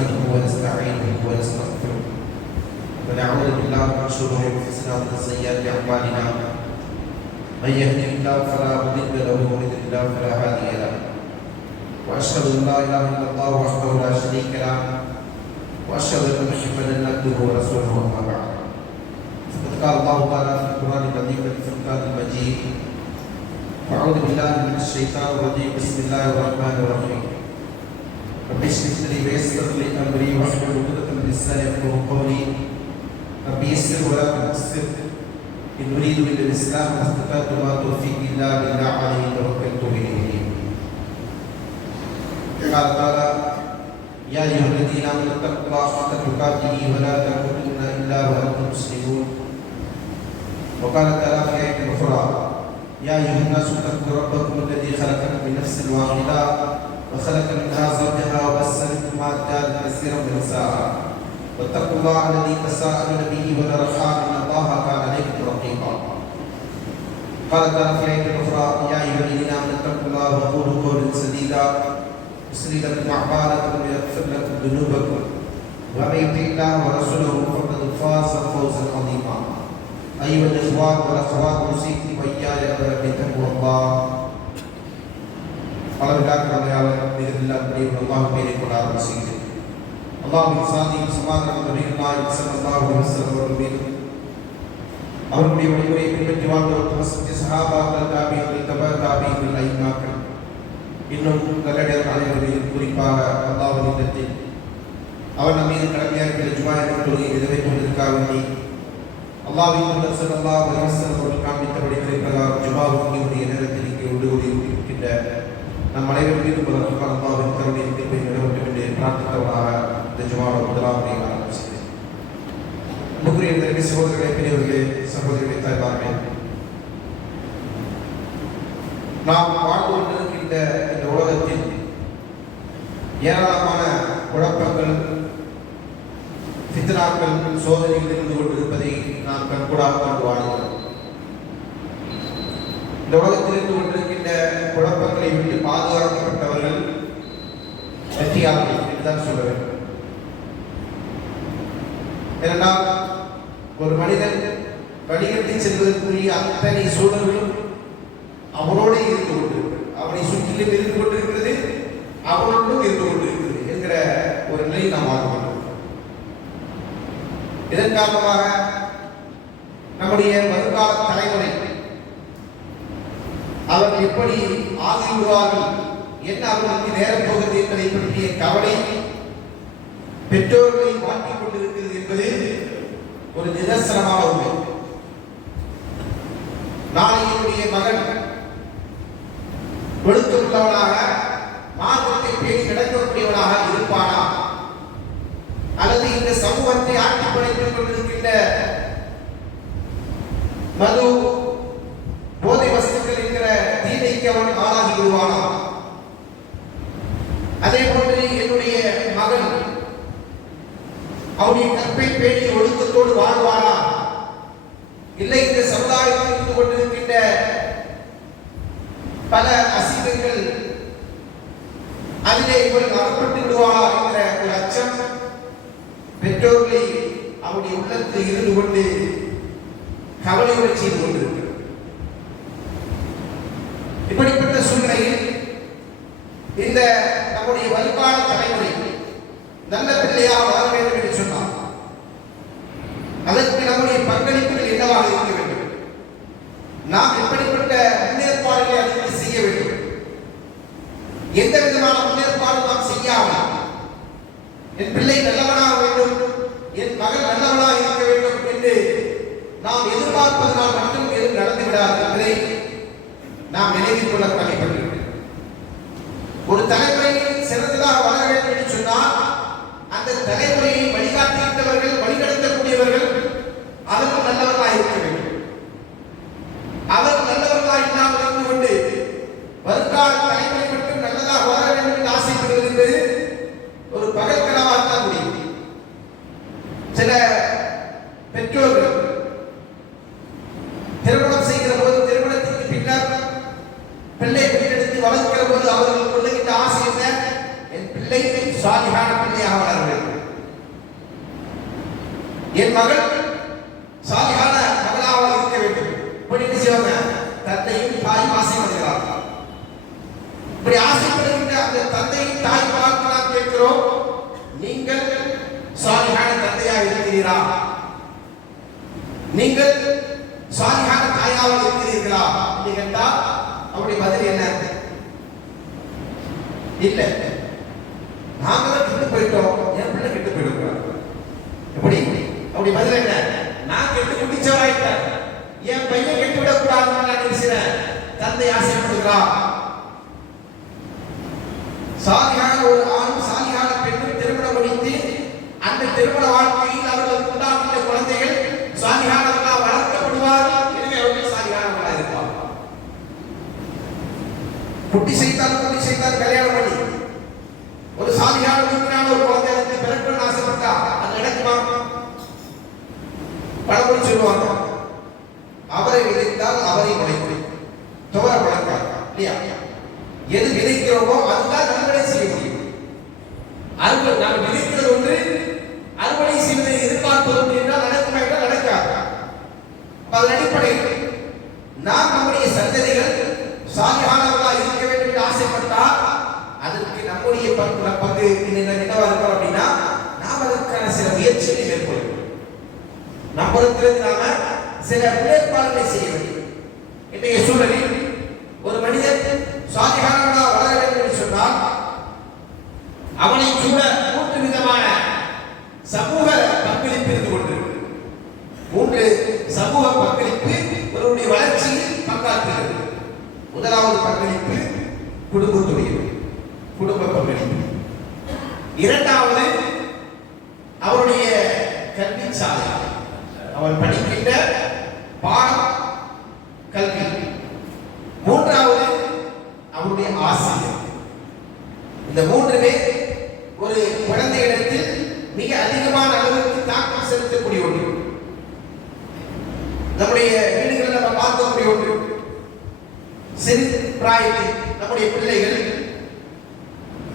نحمده ونستعينه ونستغفره ونعوذ بالله من شرور انفسنا ومن سيئات اعمالنا من يهده الله فلا مضل له ومن يضلل الله فلا هادي له واشهد ان لا اله الا الله وحده لا شريك له واشهد ان محمدا عبده ورسوله اما بعد فقد قال الله تعالى في القران العظيم والفرقان المجيد أعوذ بالله من الشيطان الرجيم بسم الله الرحمن الرحيم رب اشرح لي ويسر لي أمري واحلل عقدة من لساني يفقهوا قولي رب يسر ولا تعسر إن أريد إلا الإسلام ما استطعت وما توفيقي إلا بالله عليه توكلت وإليه قال تعالى يا أيها الذين آمنوا اتقوا الله حق تقاته ولا تموتن إلا وأنتم مسلمون وقال تعالى في آية أخرى يا أيها الناس اتقوا ربكم الذي خلقكم من نفس واحدة وخلق منها زوجها وبث منهما رجالا كثيرا ونساء واتقوا الله الذي تساءلون به والأرحام إن الله كان عليكم رقيبا قال تعالى في آية أخرى يا أيها الذين آمنوا اتقوا الله وقولوا قولا سديدا يصلح لكم أعمالكم ويغفر لكم ذنوبكم ومن يطع الله ورسوله فقد فاز فوزا عظيما أيها الإخوان والأخوات أوصيكم وإياي بتقوى الله அளவில்லாத மிகவில்லாத அல்லாஹ் பேரை கொண்டு ஆரம்பிக்கிறேன். அல்லாஹ்வின் சாந்தியும் சமாதானம் நபிகள் ஸல்லல்லாஹு அலைஹி வஸல்லம் அவர்கள் மீதும் அவர்களுடைய வழிமுறையை பின்பற்றி வாழ்ந்த உத்தம சத்திய சஹாபாக்கள் தாபிஈன்கள் தபா ஐமாக்கள் இன்னும் நல்லடியார்கள் அனைவரும் குறிப்பாக அல்லாஹ்வின் இல்லத்தில் அவர் நம் மீது கடமையாக்கிய ஜுமா தொழுகையை நிறைவேற்றுவதற்காக வேண்டி அல்லாஹ்வின் தூதர் ஸல்லல்லாஹு அலைஹி வஸல்லம் அவர்கள் காண்பித்த வழிமுறை பிரகாரம் ஜுமாவுடைய நேரத்தில் இங்கே ஒன்று கூடி இருக்கின்ற நம் அனைவரும் மீது அல்லாஹ்வின் கருணையை தீர்ப்பை நிறைவேற்றும் என்று பிரார்த்தித்தவனாக இந்த ஜுமாவோட முதலாவதை ஆரம்பிக்கிறேன். அன்புக்குரிய நெருங்கிய சகோதரர்களே, பெரியவர்களே, சகோதரிகளே, தாய்மார்களே, நாம் வாழ்ந்து கொண்டிருக்கின்ற இந்த உலகத்தில் ஏராளமான குழப்பங்கள், ஃபித்னாக்கள், சோதனைகள் இருந்து கொண்டிருப்பதை நாம் கண்கூடாக கண்டு வாழ்கிறோம். இந்த உலகத்தில் இருந்து கொண்டிருக்கின்ற குழப்பங்களை விட்டு பாதுகாக்கப்பட்டவர்கள் வெற்றியாளர்கள் என்றுதான் சொல்ல வேண்டும். ஏனென்றால் ஒரு மனிதன் வழிகட்டி செல்வதற்குரிய அத்தனை சூழல்களும் அவனோடு இருந்து கொண்டிருக்கிறது, அவனை சுற்றிலும் இருந்து கொண்டிருக்கிறது, அவனோடும் இருந்து கொண்டிருக்கிறது என்கிற ஒரு நிலையை நாம் வாழ்கிறோம். இதன் காரணமாக நம்முடைய வருங்கால தலைமுறை அவர்கள் எப்படி ஆகிவிடுவார்கள், என்ன அவர்களுக்கு நேரம் போகிறது என்பதை பற்றிய கவலை பெற்றோர்களை மாற்றிக் கொண்டிருக்கிறது என்பது ஒரு நிதர்சனமான உண்மை. நாளை என்னுடைய மகன் ஒழுக்கமுள்ளவனாக மார்க்கத்தை பேணி நடக்கக்கூடியவனாக இருப்பானா, அல்லது இந்த சமூகத்தை ஆட்சி படைத்துக் கொண்டிருக்கின்ற மது போதை வஸ்துக்கள் என்கிற தீமைக்கு அவன் ஆளாகி விடுவானா? அதே போன்று என்னுடைய மகன் அவனுடைய கற்பை பேணி ஒழுக்கத்தோடு வாழ்வானா, இல்லை இந்த சமுதாயத்தில் இருந்து கொண்டிருக்கின்ற பல அசிங்கங்கள் அதிலே இவன் அகப்பட்டு விடுவானா என்கிற ஒரு அச்சம் பெற்றோர்களை அவருடைய உள்ளத்தில் இருந்து கொண்டு கவலையோடு செய்து கொண்டிருக்கிறது. இப்படிப்பட்ட சூழ்நிலையில் இந்த நம்முடைய வருங்கால தலைமுறை நல்ல பிள்ளையாக வளர வேண்டும் என்று சொன்னார். அதற்கு நம்முடைய பங்களிப்புகள் என்னவாக இருக்க வேண்டும், நாம் எப்படிப்பட்ட முன்னேற்பாடுகளை அதற்கு செய்ய வேண்டும், எந்த விதமான முன்னேற்பாடு நாம் செய்யாமல் என் பிள்ளை நல்லவனாக வேண்டும், என் மகள் நல்லவனாக இருக்க வேண்டும் என்று நாம் எதிர்பார்ப்பதனால் மட்டும் எதுவும் நடந்துவிடாது என்பதை நாம் நினைவில் கொள்ள கடமைப்பட்டிருக்கிறோம். ஒரு தலைமுறை சிறந்ததாக வளர வேண்டும் என்று சொன்னால் அந்த தலைமுறையை வழிகாட்டுகின்றவர்கள், வழிநடத்தக்கூடியவர்கள் அவர்கள் நல்லவர்களாக இருக்க வேண்டும். அவர் நல்லவர்களாக இல்லாமல் இருந்து கொண்டு வருங்கால தலைமுறை மட்டும் நல்லதாக வளர வேண்டும் என்று ஆசைப்படுவது என்பது ஒரு பகல் கனவாகத்தான் முடியும். சில பெற்றோர்கள் திருமணம் செய்கிற போது, திருமணத்திற்கு பின்னர் பிள்ளை பெற்றெடுத்து வளர்க்கிற போது அவர்கள் கொள்ளுகின்ற ஆசை என்ன? என் பிள்ளை சாலிகான பிள்ளையாக வளர வேண்டும். என் மகள் சாலிகான மகளாக இருக்க வேண்டும். இப்படி என்ன செய்வாங்க? தந்தையும் தாயும் ஆசைப்படுகிறார்கள். இப்படி ஆசைப்படுகின்ற அந்த தந்தையும் தாய் பார்த்து நாம் கேட்கிறோம், நீங்கள் சாலிகான தந்தையாக இருக்கிறீரா? நீங்கள் சாலிகான தாயாக இருக்கிறீர்களா என்று கேட்டால் அவருடைய பதில் என்ன? இல்லை, நாங்களும் கெட்டு போயிட்டோம், என் பிள்ளை கெட்டு போயிடுவோம். எப்படி? அப்படி பதில் என்ன? நான் கெட்டு குடிச்சவராயிட்டேன், என் பையன் கெட்டு விடக்கூடாதுன்னு நான் நினைக்கிறேன். தந்தை ஆசைப்படுகிறார். சாலிகான ஒரு ஆணும் சாலிகான பெண்ணும் திருமணம் முடித்து அந்த திருமண வாழ்க்கையில் அவர்களுக்கு உண்டாகின்ற குழந்தைகள் சாலிகானவர்களாக வளர்க்கப்படுவார்கள். எனவே அவர்கள் சாலிகானவர்களாக இருப்பார்கள். குட்டி செய்தால் கல்யாணம் பண்ணி ஒரு சாலிகான வீட்டினால ஒரு குழந்தை வந்து பிறக்கணும்னு ஆசைப்பட்டா அது நடக்குமா? பழமொழி சொல்லுவாங்க, அவரை விதைத்தால் அவரை முளைக்கும், துவர வளர்க்காது இல்லையா? எது விதைக்கிறோமோ அதுதான் அறுவடை செய்ய முடியும். அறுவடை நாம் விதைக்கிறது ஒன்று, அறுவடை செய்வதை எதிர்பார்ப்பது ஒன்று என்றால் நடக்குமா என்றால் நடக்காது. அதன் அடிப்படையில் நாம் நம்முடைய சந்ததிகள் சாலிகானவர்களாக இருக்க வேண்டும் என்று ஆசைப்பட்டால் அதற்கு நம்முடைய பங்கு என்னவா இருக்கும் அப்படின்னா, நாம் அதற்கான சில முயற்சிகளை மேற்கொள்ள வேண்டும். நம்மிடத்திலிருந்து நாம சில முன்னேற்பாடுகளை செய்ய வேண்டும். இன்றைய சூழலில் ஒரு மனிதன் சாலிகானவனாக வளர வேண்டும் என்று சொன்னால் அவனை சூழ 3 விதமான சமூக பங்களிப்பு இருந்து கொண்டு 3 சமூக பங்களிப்பு ஒருவருடைய வளர்ச்சியில் பங்காற்றுகிறது. முதலாவது பங்களிப்பு குடும்ப பங்களிப்பு. இரண்டாவது அவருடைய கல்வி சாலை, அவர் படிக்கின்ற பாடம் கல்வி. மூன்றாவது அவருடைய ஆசிரியர். இந்த 3மே ஒரு குழந்தையிடத்தில் மிக அதிகமான அளவுக்கு தாக்கம் செலுத்தக்கூடிய ஒன்று. நம்முடைய வீடுகளில் நம்ம பார்க்கக்கூடிய ஒன்று. சிறு பிராயத்தில் நம்முடைய பிள்ளைகள்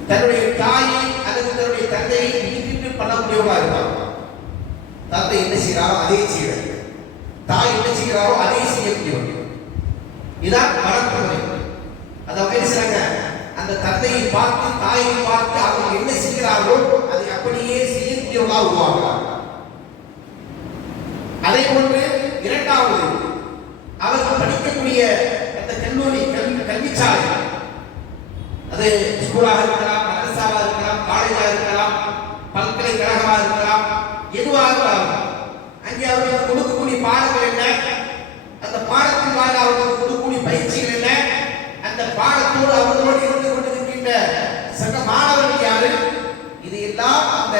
தன்னுடைய தாயை அல்லது தன்னுடைய தந்தையை வீட்டிற்கு பண்ணக்கூடியவர்களாக இருப்பாங்க. தந்தை என்ன செய்கிறாரோ அதே செய்கிறார், தாய் என்ன செய்கிறாரோ அதே செய்யக்கூடியவர்கள். இதான் வளர்ப்புமுறை. அதாவது என்ன செய்றாங்க? அந்த தந்தையை பார்த்து தாயை பார்த்து அவங்க என்ன செய்கிறார்களோ அதை அப்படியே செய்யக்கூடியவர்களாக உருவாக்குவார்கள். அதே போன்று இரண்டாவது அவர்கள் படிக்கக்கூடிய அந்த கல்வி சாலை, அது ஸ்கூலாக இருக்கலாம், மதரசாவாக இருக்கலாம், காலேஜாக இருக்கலாம், பல்கலைக்கழகமாக இருக்கலாம், எதுவாக இருக்கலாம், அங்கே அவர்களுக்கு கொடுக்கக்கூடிய பாடங்கள் என்ன, அந்த பாடத்தின் வாயிலாக அவர்களுக்கு கொடுக்கக்கூடிய பயிற்சிகள் என்ன, அந்த பாடத்தோடு அவர்களோடு இருந்து கொண்டிருக்கின்ற சக மாணவர்கள் யாரு, இது எல்லாம் அந்த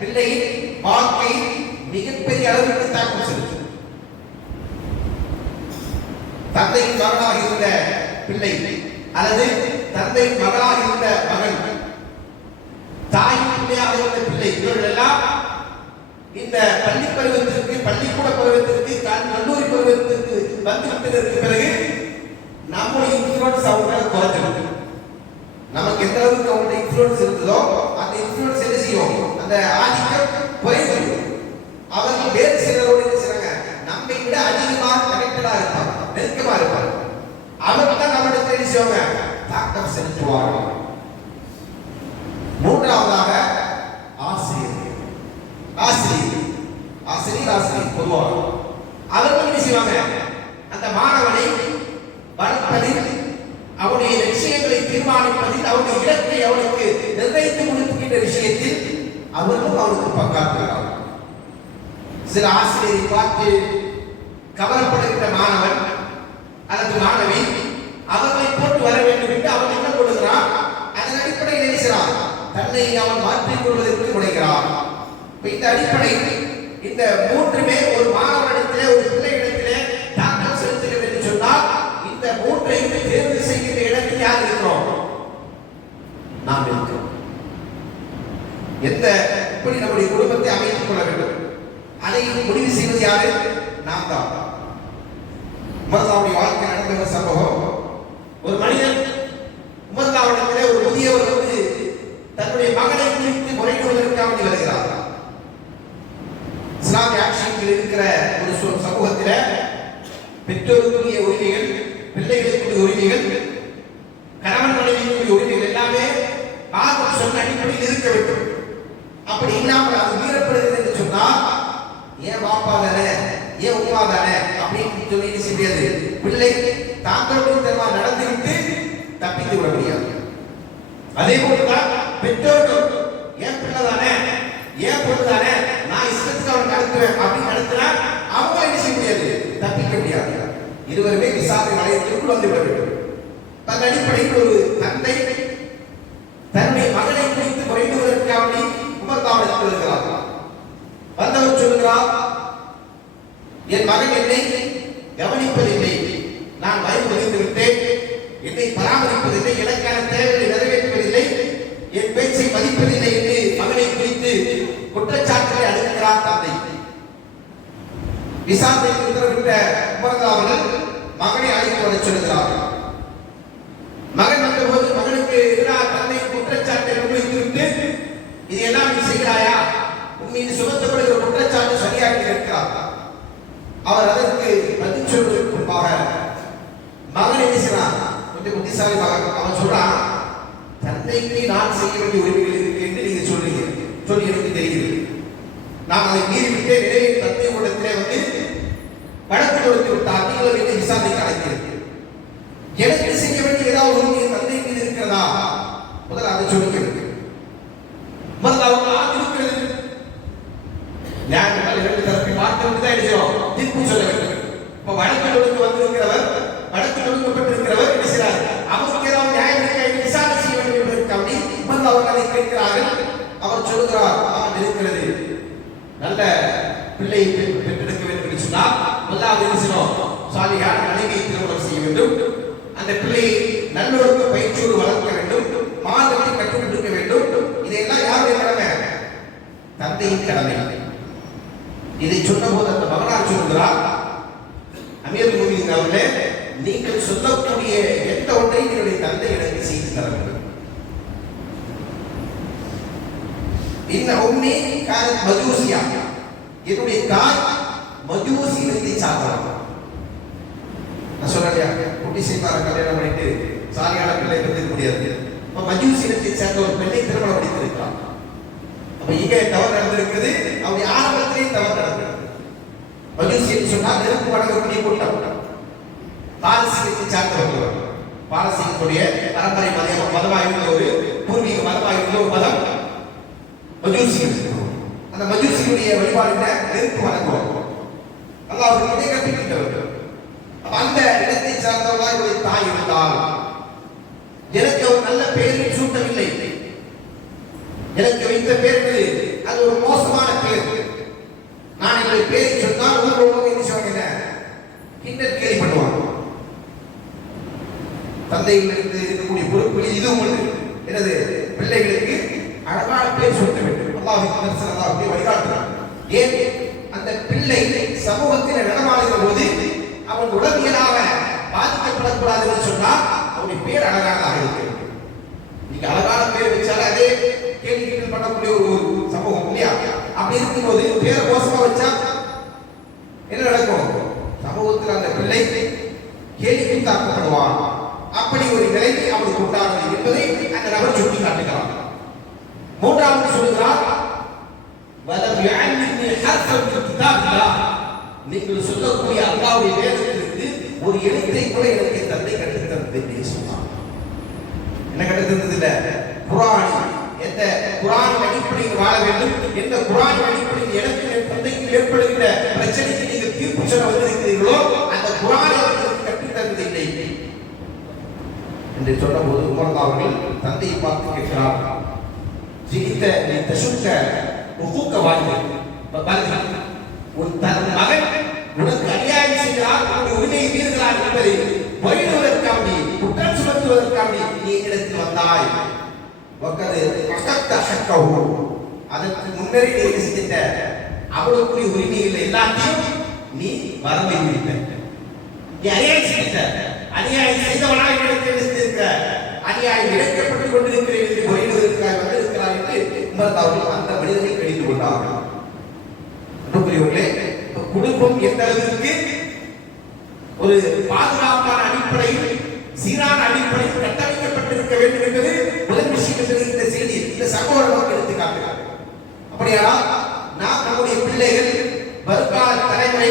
பிள்ளையின் வாழ்க்கை மிகப்பெரிய அளவிற்கு தாக்கம் செலுத்தும். தந்தையின் மகனாக இருந்த பிள்ளை அல்லது தந்தையின் மகளாக இருந்த மகன், தாயின் பிள்ளையாக இருந்த பிள்ளை, இவர்கள் எல்லாம் இந்த பள்ளி பருவத்திற்கு, பள்ளிக்கூட பருவத்திற்கு, கல்லூரி பருவத்திற்கு வந்துவிட்டதற்கு பிறகு நம்முடைய இன்ஃப்ளூயன்ஸ் அவங்க மேல குறைஞ்சிருக்கு. நமக்கு எந்த அளவுக்கு அவங்களுடைய இன்ஃப்ளூயன்ஸ் இருந்ததோ அந்த இன்ஃப்ளூயன்ஸ் என்ன செய்யும்? அந்த ஆதிக்கம் குறைந்து அவர்கள் வேறு சிலரோடு என்ன செய்றாங்க? நம்மை விட அதிகமாக கனெக்டடா இருப்பாங்க, நெருக்கமா இருப்பாங்க. அவர்கள் தான் நம்மளுக்கு என்ன செய்வாங்க? தாக்கம் செலுத்துவார்கள். மூன்றாவதாக ஆசிரியர் பொதுவாக அவர்கள் என்ன செய்வாங்க? அந்த மாணவனை வளர்ப்பதில், அவனுடைய லட்சியங்களை தீர்மானிப்பதில், அவனுடைய இலக்கை அவனுக்கு நிர்ணயித்து கொடுக்கின்ற விஷயத்தில் அவர்களும் அவனுக்கு பங்காற்றுகிறார்கள். சில ஆசிரியரை பார்த்து கவரப்படுகின்ற மாணவன் அல்லது மாணவி அவர்களை போட்டு வர வேண்டும் என்று அவன் என்ன கொள்கிறான்? அதன் அடிப்படையில் நினைக்கிறான், தன்னை அவன் மாற்றிக் கொள்வதற்கு முனைகிறான். இந்த அடிப்படையில் இந்த 3மே ஒரு மாணவனிடத்திலே, ஒரு பிள்ளையிடத்திலே தாக்கம் செலுத்துகிறது என்று சொன்னால், இந்த 3ஐயும் தேர்வு செய்கின்ற இடத்தில் யார் இருக்கிறோம்? நாம் இருக்கிறோம். எப்படி நம்முடைய குடும்பத்தை அமைத்துக் கொள்ள வேண்டும் அதை முடிவு செய்வது யாரு? நாம் தான். உமர்தாவுடைய வாழ்க்கை நடந்த ஒரு சம்பவம். ஒரு மனிதன் உமர்தாவிடத்திலே ஒரு முதியவர் வந்து தன்னுடைய மகனை குறித்து முறையிடுவதற்காக வருகிறார். இஸ்லாமிய ஆட்சியில் இருக்கிற ஒரு சமூகத்தில பெற்றோருக்குரிய உரிமைகள், பிள்ளைகளுக்குரிய உரிமைகள், கணவன் மனைவிக்குரிய உரிமைகள் எல்லாமே மார்க்கம் சொன்ன அடிப்படையில் இருக்க வேண்டும். அப்படி இல்லாமல் அது மீறப்படுகிறது என்று சொன்னால் ஏன் வாப்பா தானே, ஏன் உமா தானே அப்படின்னு சொல்லி செய்யாது. பிள்ளை தாங்களோடு தன்னால் நடந்துவிட்டு தப்பித்து விட முடியாது. அதே போலதான் பெற்றோர்கள் ஏன் பிள்ளை தானே, ஏன் பொண்ணு தானே, நான் இஷ்டத்துக்கு அவன் நடத்துவேன் அப்படின்னு நடத்தினா அவங்க என்ன செய்ய முடியாது, தப்பிக்க முடியாது. இருவருமே விசாரணை வளையத்திற்குள் வந்துவிட வேண்டும். தன் அடிப்படையில் ஒரு தந்தை தன்னுடைய மகனை குறித்து குறைந்துவதற்காக உமர்தாவதற்கு வருகிறார். வந்தவர் சொல்கிறார், என் மகன் என்னை கவனிப்பதில்லை, நான் வயது வகித்து விட்டேன், என்னை பராமரிப்பதில்லை, எனக்கான தேவையை நிறைவேற்றுவதில்லை, என் பேச்சை மதிப்பதில்லை என்று மகனை குறித்து குற்றச்சாட்டுகளை அடுக்கிறார் தந்தை. விசாரணைக்கு உத்தரவிட்ட உமர்தாவர்கள் மகனை அழைத்து வர சொல்கிறார். மகன் வந்தபோது மகனுக்கு எதிராக தந்தை குற்றச்சாட்டை முன்வைத்துவிட்டு, இது எல்லாம் நீ செய்கிறாயா, உன் மீது சுமத்தப்படுகிற குற்றச்சாட்டு சரியாக இருக்கிறார். அவர் அதற்கு பதில் சொல்வதற்கு முன்பாக மகன் என்ன செய்யறான், கொஞ்சம் புத்திசாலி மகன், அவன் சொல்றான், தந்தைக்கு நான் செய்ய வேண்டிய உரிமைகள் இருக்கு என்று நீங்க சொல்றீங்க, சொல்லி எனக்கு தெரிகிறது. நான் அதை மீறிவிட்டு நிறைய தந்தை கூடத்திலே வந்து வழக்கு கொடுத்து விட்டார், நீங்கள் என்னை விசாரணைக்கு அழைக்கிறீர்கள். எனக்கு செய்ய வேண்டிய ஏதாவது உரிமை தந்தை மீது இருக்கிறதா, முதல்ல அதை சொல்லிக்கிறது. முதல்ல அவங்க இருக்கிறது நியாயங்கள் இரண்டு தரப்பை பார்த்து தான் எழுதுகிறோம், தீர்ப்பு சொல்ல வேண்டும். இப்ப வழக்கு கொடுத்து வந்திருக்கிறவர், வழக்கு கொடுக்கப்பட்டிருக்கிறவர் என்ன செய்கிறார், அவருக்கு ஏதாவது நியாயம் இருக்க விசாரணை செய்ய வேண்டும் என்பதற்காக முதல்ல அவர்கள் அதை கேட்கிறார்கள். அவர் சொல்லுகிறார், இருக்கிறது, நல்ல பிள்ளையை பெற்றெடுக்க வேண்டும் என்று சொன்னால் முதலாவது என்ன செய்யணும், சாலியான மனைவியை திருமணம் செய்ய வேண்டும், அந்த பிள்ளையை நல்லொழுக்க பயிற்சியோடு வளர்க்க வேண்டும், மாதத்தை கற்றுக் கொடுக்க வேண்டும். இதையெல்லாம் யாருடைய கடமை, தந்தையின் கடமை. இதை சொன்ன போது அந்த மகனார் சொல்கிறார், அமீருல் முஃமினீன் அவர்களே, நீங்கள் சொல்லக்கூடிய எந்த ஒன்றை என்னுடைய தந்தை எனக்கு செய்து தர வேண்டும். இன்ன உம்மி கானத் மஜூசியா, என்னுடைய தாய் மஜூசி இனத்தை சார்ந்தவர். நான் சொல்றேன், குட்டி சீமார கல்யாணம் பண்ணிட்டு சாலியான பிள்ளை பெற்றுக்க முடியாது. இப்ப மஜூசி இனத்தை சேர்ந்த ஒரு பெண்ணை திருமணம் முடித்திருக்கிறார். அப்ப இங்க தவறு நடந்திருக்கிறது, அவருடைய ஆரம்பத்திலேயே தவறு நடக்கிறது. மஜூசி என்று சொன்னால் நெருப்பு வணங்கக்கூடிய கூட்டம், பாரசீகத்தை சார்ந்தவர்கள். பாரசீகத்துடைய பரம்பரை மதமாக இருந்த ஒரு பூர்வீக மதமாக இருந்த ஒரு மதம் மஜூசிகள். அந்த மஜூசியுடைய வழிபாடு நெருப்பு வணங்குவாங்க. அல்லாஹ் அவர்கள் இதை கற்பிக்கின்றவர்கள். அந்த இடத்தை சார்ந்தவர்களாக என்னுடைய தாய் இருந்தால் எனக்கு ஒரு நல்ல பெயரை சூட்டவில்லை, எனக்கு வைத்த பேர் அது ஒரு மோசமான பேர். நான் என்னுடைய பேரை சொன்னால் உங்களோட என்ன சொல்லுவாங்க, கிண்டல் கேலி பண்ணுவாங்க. தந்தையில் இருந்து இருக்கக்கூடிய பொறுப்புகள் இதுவும் ஒன்று. எனது பிள்ளைகளுக்கு அழகான பேர் சொல்ல வேண்டும். அல்லாஹ் வழிகாட்டுகிறார். ஏன் அந்த பிள்ளை சமூகத்தில் நடமாடுகிற போது அவன் உடம்பியலாக பாதிக்கப்படக்கூடாது என்று சொன்னால் அவனுடைய பேர் அழகாக இருக்கிறது. நீங்க அழகான பேர் வச்சாலும் அதே கேள்வி பண்ணக்கூடிய ஒரு சமூகம் இல்லையா? அப்படி இருக்கும்போது பேரை மோசமா வச்சா என்ன நடக்கும்? சமூகத்தில் அந்த பிள்ளை கேள்விக்கு தாக்கப்படுவான். அப்படி ஒரு நிலைமை அவனுக்கு உண்டானது என்பதை அந்த நபர் சுட்டி காட்டுகிறார். மூன்றாவது சொல்கிறார், வலம் யஅல்லிம்னி ஹர்ஃபன் மின் கிதாபில்லாஹ், நீங்கள் சொல்லக்கூடிய அல்லாஹ்வுடைய வேதத்திலிருந்து ஒரு எழுத்தை கூட எனக்கு தந்தை கற்றுத் தந்தது என்று சொன்னார். என்ன கற்றுத் தந்தது இல்ல, குர்ஆன். எந்த குர்ஆன் அடிப்படையில் வாழ வேண்டும், எந்த குர்ஆன் அடிப்படையில் எனக்கு என் தந்தைக்கு ஏற்படுகிற பிரச்சனைக்கு நீங்கள் தீர்ப்பு சொல்ல வந்திருக்கிறீர்களோ அந்த குர்ஆன் அவர்களுக்கு கற்றுத் தந்ததில்லை என்று சொன்னபோது உமர் அவர்கள் தந்தையை பார்த்து கேட்கிறார், ஜீத்த நீ தசுக்க உக்கூக்க வாழ்க்கை, உன் மகன் உனக்கு அநியாயம் செய்கிறார், உன்னுடைய உரிமையை மீறுகிறார் என்பதை பயிடுவதற்காக, குற்றம் சுமத்துவதற்காக நீ என்னிடத்தில் வந்தாய். அதற்கு முன்னரே நீ செய்த அவளுக்குரிய உரிமைகள் எல்லாத்தையும் நீ வரம்பை விதித்த. நீ அநியாயம் செய்த, அநியாயம் செய்தவனாக இடத்திலிருக்க, அநியாயம் இழைக்கப்பட்டுக் கொண்டிருக்கிறேன் என்று பயிடுவதற்காக வந்திருக்கிறார் என்று உமர் அவர்கள் அந்த மனிதனை கடிந்து கொண்டார்கள். அன்புக்குரியவர்களே, குடும்பம் எந்த அளவிற்கு ஒரு பாதுகாப்பான அடிப்படையில் சீரான அடிப்படையில் கட்டமைக்கப்பட்டிருக்க வேண்டும் என்பது முதல் விஷயம் என்பது இந்த செய்தி இந்த சகோதரர் நமக்கு எடுத்து காட்டுகிறார். அப்படியானால் நாம் நம்முடைய பிள்ளைகள் வருங்கால தலைமுறை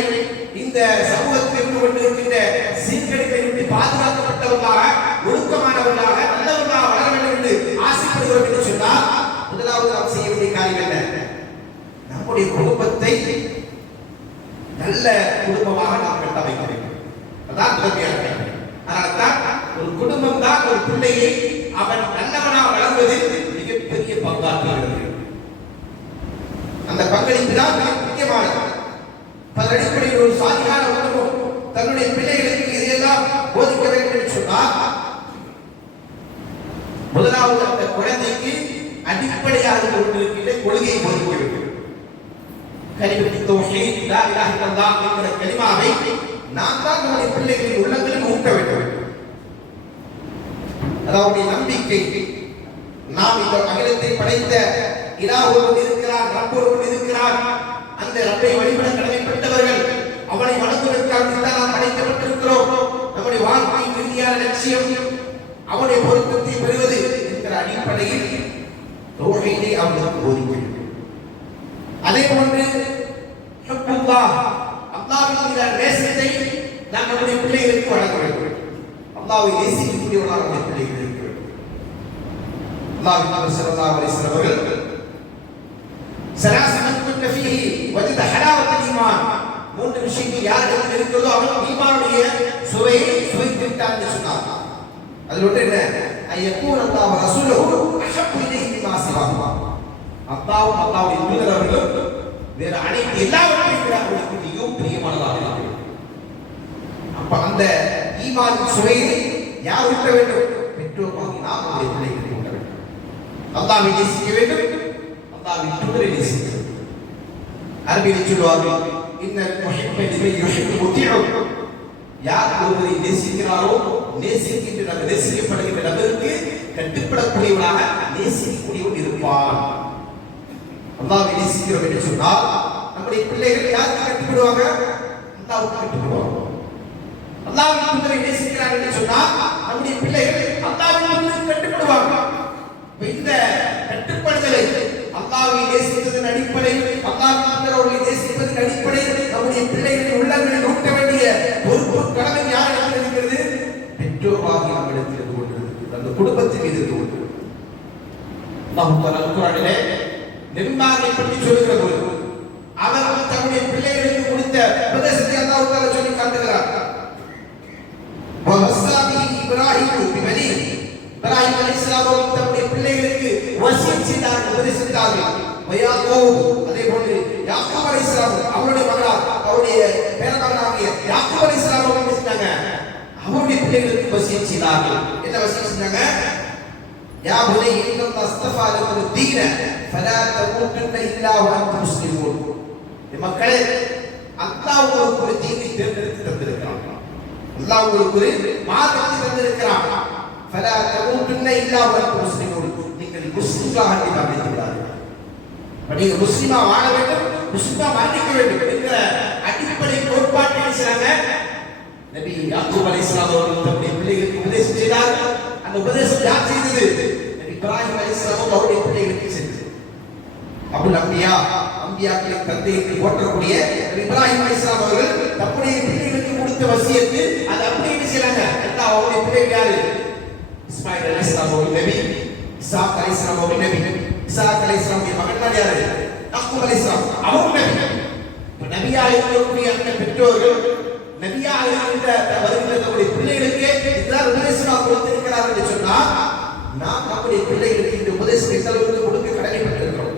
இந்த சமூகத்தில் இருந்து கொண்டிருக்கின்ற சீர்கேடுகளை விட்டு பாதுகாக்கப்பட்டவர்களாக ஒழுக்கமானவர்களாக நல்லவர்களாக வளர வேண்டும் என்று ஆசைப்படுகிறோம் என்று சொன்னால் முதலாவது நாம் செய்ய வேண்டிய காரியம் என்ன? நம்முடைய குடும்பத்தை நல்ல குடும்பமாக நாம் கட்டமைக்க வேண்டும். அதான் முதன்மையான காரியம். அதனால்தான் ஒரு குடும்பம் தான் ஒரு பிள்ளையை அவன் நல்லவனாக வளர்வதில் மிகப்பெரிய பங்காற்றுகிறது. அந்த பங்களிப்பு தான் மிக முக்கியமானது. பல அடிப்படையில் ஒரு சாதியான குடும்பம் தன்னுடைய பிள்ளைகளுக்கு இதையெல்லாம் போதிக்க வேண்டும் என்று சொன்னால் முதலாவது அந்த குழந்தைக்கு அடிப்படையாக கொண்டிருக்கின்ற கொள்கையை போதிக்க வேண்டும். கலிமத்து தௌஹீத் லா இலாஹ இல்லல்லாஹ் என்கிற கலிமாவை நாம் தான் நம்முடைய பிள்ளைகளின் உள்ளங்களில் ஊட்ட வேண்டும். அதாவது நம்பிக்கை, நாம் இந்த அகிலத்தை படைத்த இலாஹ் ஒருவன் இருக்கிறான், ரப் ஒருவன் இருக்கிறான், அந்த ரப்பை வழிபட கடமைப்பட்டவர்கள், அவனை வணங்குவதற்காக நாம் படைக்கப்பட்டிருக்கிறோம், நம்முடைய வாழ்க்கையின் இறுதியான லட்சியம் அவனுடைய பொருத்தத்தை பெறுவது என்கிற அடிப்படையில் தௌஹீதை அவர்களுக்கு போதிக்க வேண்டும். அதே போன்று அல்லாஹ்வின் மீதான நேசத்தை நாம் நம்முடைய பிள்ளைகளுக்கு வழங்க வேண்டும். அல்லாஹ்வை நேசிக்கக்கூடியவர்களாக நம்முடைய பிள்ளைகள் இருக்க வேண்டும். அல்லாஹ்வின் தூதர் ஸல்லல்லாஹு அலைஹி வஸல்லம் அவர்கள் ஸலாஸமன் குன்ன ஃபீஹி வஜத ஹலாவத்துல் ஈமான், மூன்று விஷயங்கள் யாரிடத்தில் இருக்கிறதோ அவன் ஈமானுடைய சுவையை சுவைத்துவிட்டான் என்று சொன்னார். அதில் ஒன்று என்ன? ஐயக்கூன் அல்லாஹ் வ ரசூலுஹு அஹப்பு இலைஹி மிம்மா சிவாஹுமா, அல்லாஹ்வும் அல்லாஹ்வுடைய தூதர் அவர்களும் வேறு அனைத்து எல்லாவற்றையும் விட அவர்களுக்கு மிகவும் பிரியமானதாக இருக்கிறது. அப்ப அந்த ஈமானின் சுவையை யார் ஊட்ட வேண்டும்? பெற்றோராகிய நாம் நம்முடைய பிள்ளைகளுக்கு ஊட்ட வேண்டும். அல்லாஹ்வை நேசிக்க வேண்டும், அல்லாஹ்வின் தூதரை நேசிக்க வேண்டும். அரபியில் சொல்வார்கள், இன்னல் முஹிப்ப லிமன் யுஹிப்பு முத்திஉ, யார் ஒருவரை நேசிக்கிறாரோ நேசிக்கின்ற நபர், நேசிக்கப்படுகின்ற நபருக்கு கட்டுப்படக்கூடியவனாக நேசிக்கக்கூடியவன் இருப்பான். அல்லாஹ்வை நேசிக்கிறோம் என்று சொன்னால் நம்முடைய பிள்ளைகள் யாருக்கு கட்டுப்படுவாங்க? அல்லாஹ்வுக்கு கட்டுப்படுவாங்க. அல்லாஹ்வின் தூதரை நேசிக்கிறார்கள் என்று சொன்னால் நம்முடைய பிள்ளைகள் அல்லாஹ்வின் தூதருக்கு கட்டுப்படுவாங்க. இந்த கட்டுப்படுதலை அல்லாஹ்வை நேசிப்பதன் அடிப்படையில், அல்லாஹ்வின் தூதரை நேசிப்பதன் அடிப்படையில் நம்முடைய பிள்ளைகளின் உள்ளங்களில் ஊட்ட வேண்டிய பொறுப்பு கடமை யாரிடத்தில் இருக்கிறது? பெற்றோராகிய நம்மிடத்தில் இருந்து கொண்டிருக்கிறது, அந்த குடும்பத்தின் மீது இருந்து கொண்டிருக்கிறது. அல்லாஹ் தஆலா குர்ஆனிலே நபிமார்களை பற்றி சொல்லுகிற போது அவர்கள் தன்னுடைய பிள்ளைகளுக்கு கொடுத்த உபதேசத்தை அல்லாஹ் தஆலா சொல்லி காட்டுகிறார். இப்ராஹிம் அலைஹிஸ்ஸலாம் அவர்கள் தன்னுடைய பிள்ளைகளுக்கு வசியத் செய்தார்கள், உபதேசித்தார்கள். அதே போன்று யாக்கூப் அலைஹிஸ்ஸலாம் அவருடைய மகனார், அவருடைய பேரமகனாகிய யாக்கூப் அலைஹிஸ்ஸலாம் அவர்கள் செஞ்சாங்க, அவருடைய பிள்ளைகளுக்கு வசியத் செய்தார்கள். என்ன வசியத் செஞ்சாங்க? யா புனை இன்னல்லாஹ் அஸ்தஃபா லக்கும் தீன ஃபலா தமூதுன்ன இல்லா வ அன்தும் முஸ்லிமூன். மக்களே, அல்லாஹ் உங்களுக்கு ஒரு தீனை தேர்ந்தெடுத்து தந்திருக்கிறான், அல்லாஹ் உங்களுக்கு ஒரு மார்க்கத்தை தந்திருக்கிறான். ஃபலா தமூதுன்ன இல்லா வ அன்தும் முஸ்லிமூன், நீங்கள் முஸ்லிம்களாக மரணிக்கிறார்கள். நீங்கள் முஸ்லிமா வாழ வேண்டும், முஸ்லிமா மரணிக்க வேண்டும் என்கிற அடிப்படை கோட்பாட்டை செய்றாங்க. நபி யாக்கூப் அலைஹிஸ்ஸலாம் அவர்கள் தம்முடைய பிள்ளைகளுக்கு உபதேசம் செய்தார்கள். அந்த உபதேசம் யார் செய்தது? நபி இப்ராஹிம் அலைஹிஸ்ஸலாம் அவருடைய பிள்ளைகளுக்கு செய்தது. அபுல் அம்பியா, அம்பியாக்களின் தந்தை என்று போற்றக்கூடிய நபி இப்ராஹிம் அலைஹிஸ்ஸலாம் அவர்கள் தம்முடைய பிள்ளைகளுக்கு கொடுத்த வசியத்து அது அப்படியே என்ன செய்றாங்க? அல்லாஹ் அவருடைய பிள்ளைகள் யாரு? இஸ்மாயில் அலைஹிஸ்ஸலாம் அவர்கள் நபி, இசாக் அலைஹிஸ்ஸலாம் அவர்கள் நபி, இசாக் அலைஹிஸ்ஸலாமுடைய மகன் தான் யாரு? யாக்கூப் அலைஹிஸ்ஸலாம் அவர்கள் நபி. நபியாக இருக்கக்கூடிய அந்த பெற்றோர்கள் நபியாக இருந்த வருகின்ற நம்முடைய பிள்ளைகளுக்கு இதுதான் உபதேசமாக கொடுத்திருக்கிறார்கள் என்று சொன்னால் நாம் நம்முடைய பிள்ளைகளுக்கு இந்த உபதேசத்தை எந்த அளவுக்கு கொடுக்க கடமைப்பட்டிருக்கிறோம்.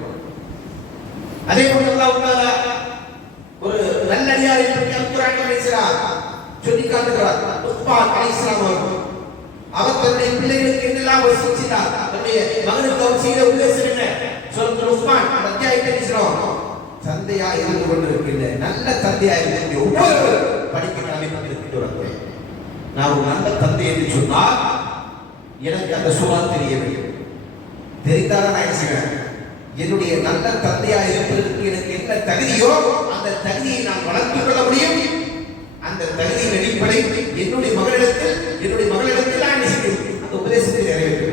அதே போன்று அல்லாஹ் தஆலா ஒரு நல்லடியாரை பற்றி அல்குர்ஆனில் பேசுகிறார், சொல்லி காட்டுகிறார். லுக்மான் அலைஹிஸ்ஸலாம் அவர் தன்னுடைய பிள்ளைகளுக்கு என்னெல்லாம் வசியத் செய்தார், தன்னுடைய மகனுக்கு அவர் செய்த உபதேசம் என்ன? சூரத்துல் லுக்மான் அத்தியாயத்தை பேசுகிறோம். தந்தையா இருந்து கொண்டிருக்கின்ற நல்ல தந்தையா இருக்கின்ற ஒவ்வொரு படிக்க கடமைப்பட்டிருக்கின்றவர்கள், நான் ஒரு நல்ல தந்தை என்று சொன்னால் எனக்கு அந்த சூழல் தெரிய வேண்டும். தெரிந்தாதான் நான் செய்வேன். என்னுடைய நல்ல தந்தையா இருப்பதற்கு எனக்கு என்ன தகுதியோ அந்த தகுதியை நான் வளர்த்துக் கொள்ள முடியும். அந்த தகுதியின் அடிப்படை என்னுடைய மகளிடத்தில் நான் அந்த உபதேசத்தை நிறைவேற்ற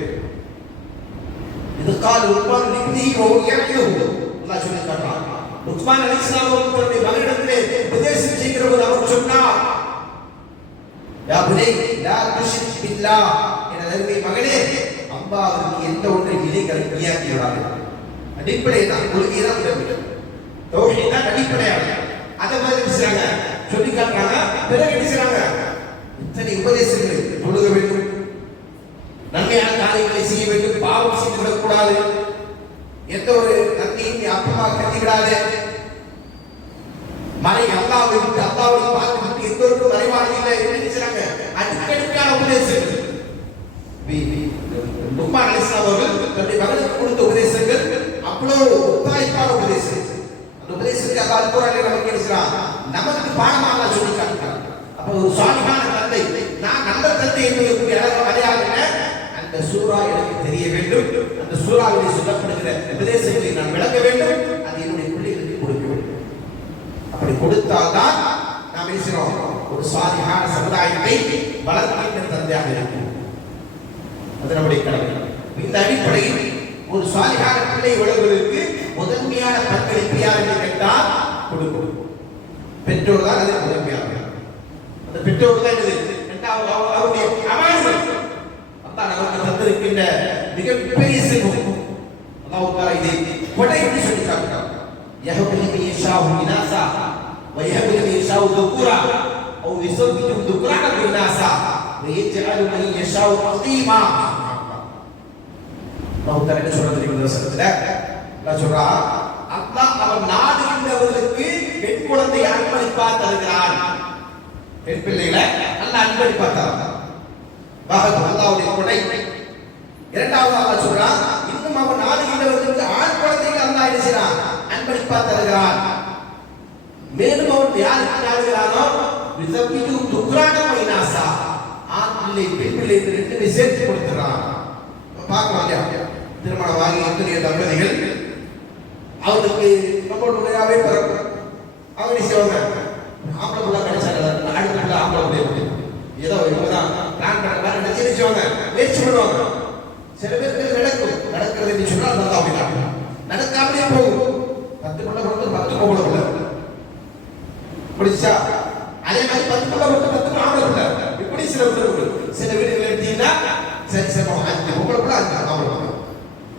இது கால் உட்பான் அல்லாஹ் சொல்லி காட்டுறான். உஸ்மான் அலைஹிஸ்ஸலாம் அவர்களுடைய மகளிடத்திலே உபதேசம் செய்கிற போது அவர் சொன்னார், யா புனை லா துஷ்ரிக் பில்லாஹ், என் அருமை மகளே, அல்லாஹ்வுக்கு எந்த ஒன்றை இணையாக்கி விடாதே. அடிப்படை தான், கொள்கை தான் முதல், தௌஹீத் தான் அடிப்படையாக. அதை மாதிரி செய்றாங்க, சொல்லி காட்டுறாங்க. பிறகு என்ன செய்றாங்க? இத்தனை உபதேசங்கள், தொழுக வேண்டும், நன்மையான காரியங்களை செய்ய வேண்டும், பாவம் செய்து விடக்கூடாது, எந்த ஒரு நன்மையும் அப்பமா கட்டிவிடாது, மறை அல்லாஹ்வை விட்டு அல்லாஹ்வை பார்த்து விட்டு எந்த ஒரு மறைவான இல்லை என்ன செய்றாங்க? அடிக்கடிக்கான உபதேசங்கள். லுக்மான் அலைஹிஸ்ஸலாம் அவர்கள் தன்னுடைய மகனுக்கு கொடுத்த உபதேசங்கள் அவ்வளவு உத்தாய்ப்பான உபதேசம். அந்த உபதேசத்தை அல்லாஹ் அல்குர்ஆனில் நமக்கு இருக்கிறான், நமக்கு பாடமாக சொல்லி காட்டுகிறார். அப்ப ஒரு சாலிஹான தந்தை, நான் நல்ல தந்தை என்பதற்கு அடையாளம் என்ன? அந்த சூரா எனக்கு தெரிய வேண்டும், அந்த சூறாவிலே சொல்லப்படுகிற உபதேசங்களை நான் விளக்க வேண்டும், அது என்னுடைய பிள்ளைகளுக்கு கொடுக்க வேண்டும். அப்படி கொடுத்தால்தான் நாம் பேசுகிறோம் ஒரு சாலிஹான சமுதாயத்தை வளர்க்கின்ற தந்தையாக இருக்கும். அது நம்முடைய கடமை. இந்த அடிப்படையில் ஒரு சாலிஹான பிள்ளை வளர்வதற்கு முதன்மையான பங்களிப்பு யார் என்று கேட்டால் கொடுக்கும் பெற்றோர் தான். அது முதன்மையாக அந்த பெற்றோர் தான் அவருடைய அமானிதம். அல்லாஹ் நமக்கு தந்திருக்கின்ற மிகப்பெரிய செல்வம். அல்லாஹ் தஆலா இதை கொடை என்று சொல்லி காட்டுகிறார். யஹபு லிமன் யஷாஉ இனாஸா வ யஹபு லிமன் யஷாஉ ذُكُرًا أو يزوجهم ذُكْرَانًا وإناثًا ويجعل من يشاء عقيما. அல்லாஹ் தஆலா என்ன சொல்றாரு இந்த வசனத்துல? அல்லாஹ் சொல்றார், அல்லாஹ் அவன் நாடுகின்றவர்களுக்கு பெண் குழந்தை அன்பளிப்பா தருகிறான். பெண் பிள்ளைகளை அல்லாஹ் அன்பளிப்பா தருகிறான். அல்லாஹ்வுடைய கொடை. இரண்டாவது அல்லாஹ் சொல்றான், இன்னும் அவன் நாடுகின்றவர்களுக்கு ஆண் குழந்தைகள் அல்லாஹ் என்ன செய்றான்? அன்பளிப்பா தருகிறான். மேலும் அவன் யாருக்கு நாடுகிறானோ விசபிது துக்ரான மைனாசா, ஆண் பிள்ளை பெண் பிள்ளை ரெண்டுமே சேர்த்து கொடுக்கிறான். பார்க்கலாம் இல்லையா? திருமணமாகி எத்தனையோ தம்பதிகள் அவருக்கு ரொம்ப உண்மையாவே பிறக்கும். அவங்க செய்வாங்க, ஆம்பளை பிள்ளை கிடைச்சாங்க, அடுத்த பிள்ளை ஆம்பளை பிள்ளை ஏதோ இவங்கதான் பிளான் பண்ண மாதிரி நினைச்சுவாங்க, முயற்சி பண்ணுவாங்க. சில பேருக்கு நடக்கிறது என்று சொன்னால் நல்லா அப்படின்னா நடக்காமலே போகும். 10 பிள்ளை கொடுத்து 10 பொம்பளை பிள்ளை பிடிச்சா, அதே மாதிரி 10 பிள்ளை கொடுத்து 10 ஆம்பளை பிள்ளை. இப்படி சில வீடுகள் எடுத்தீங்கன்னா சரி சரி 5 பொம்பளை பிள்ளை 5 ஆம்பளை பிள்ளை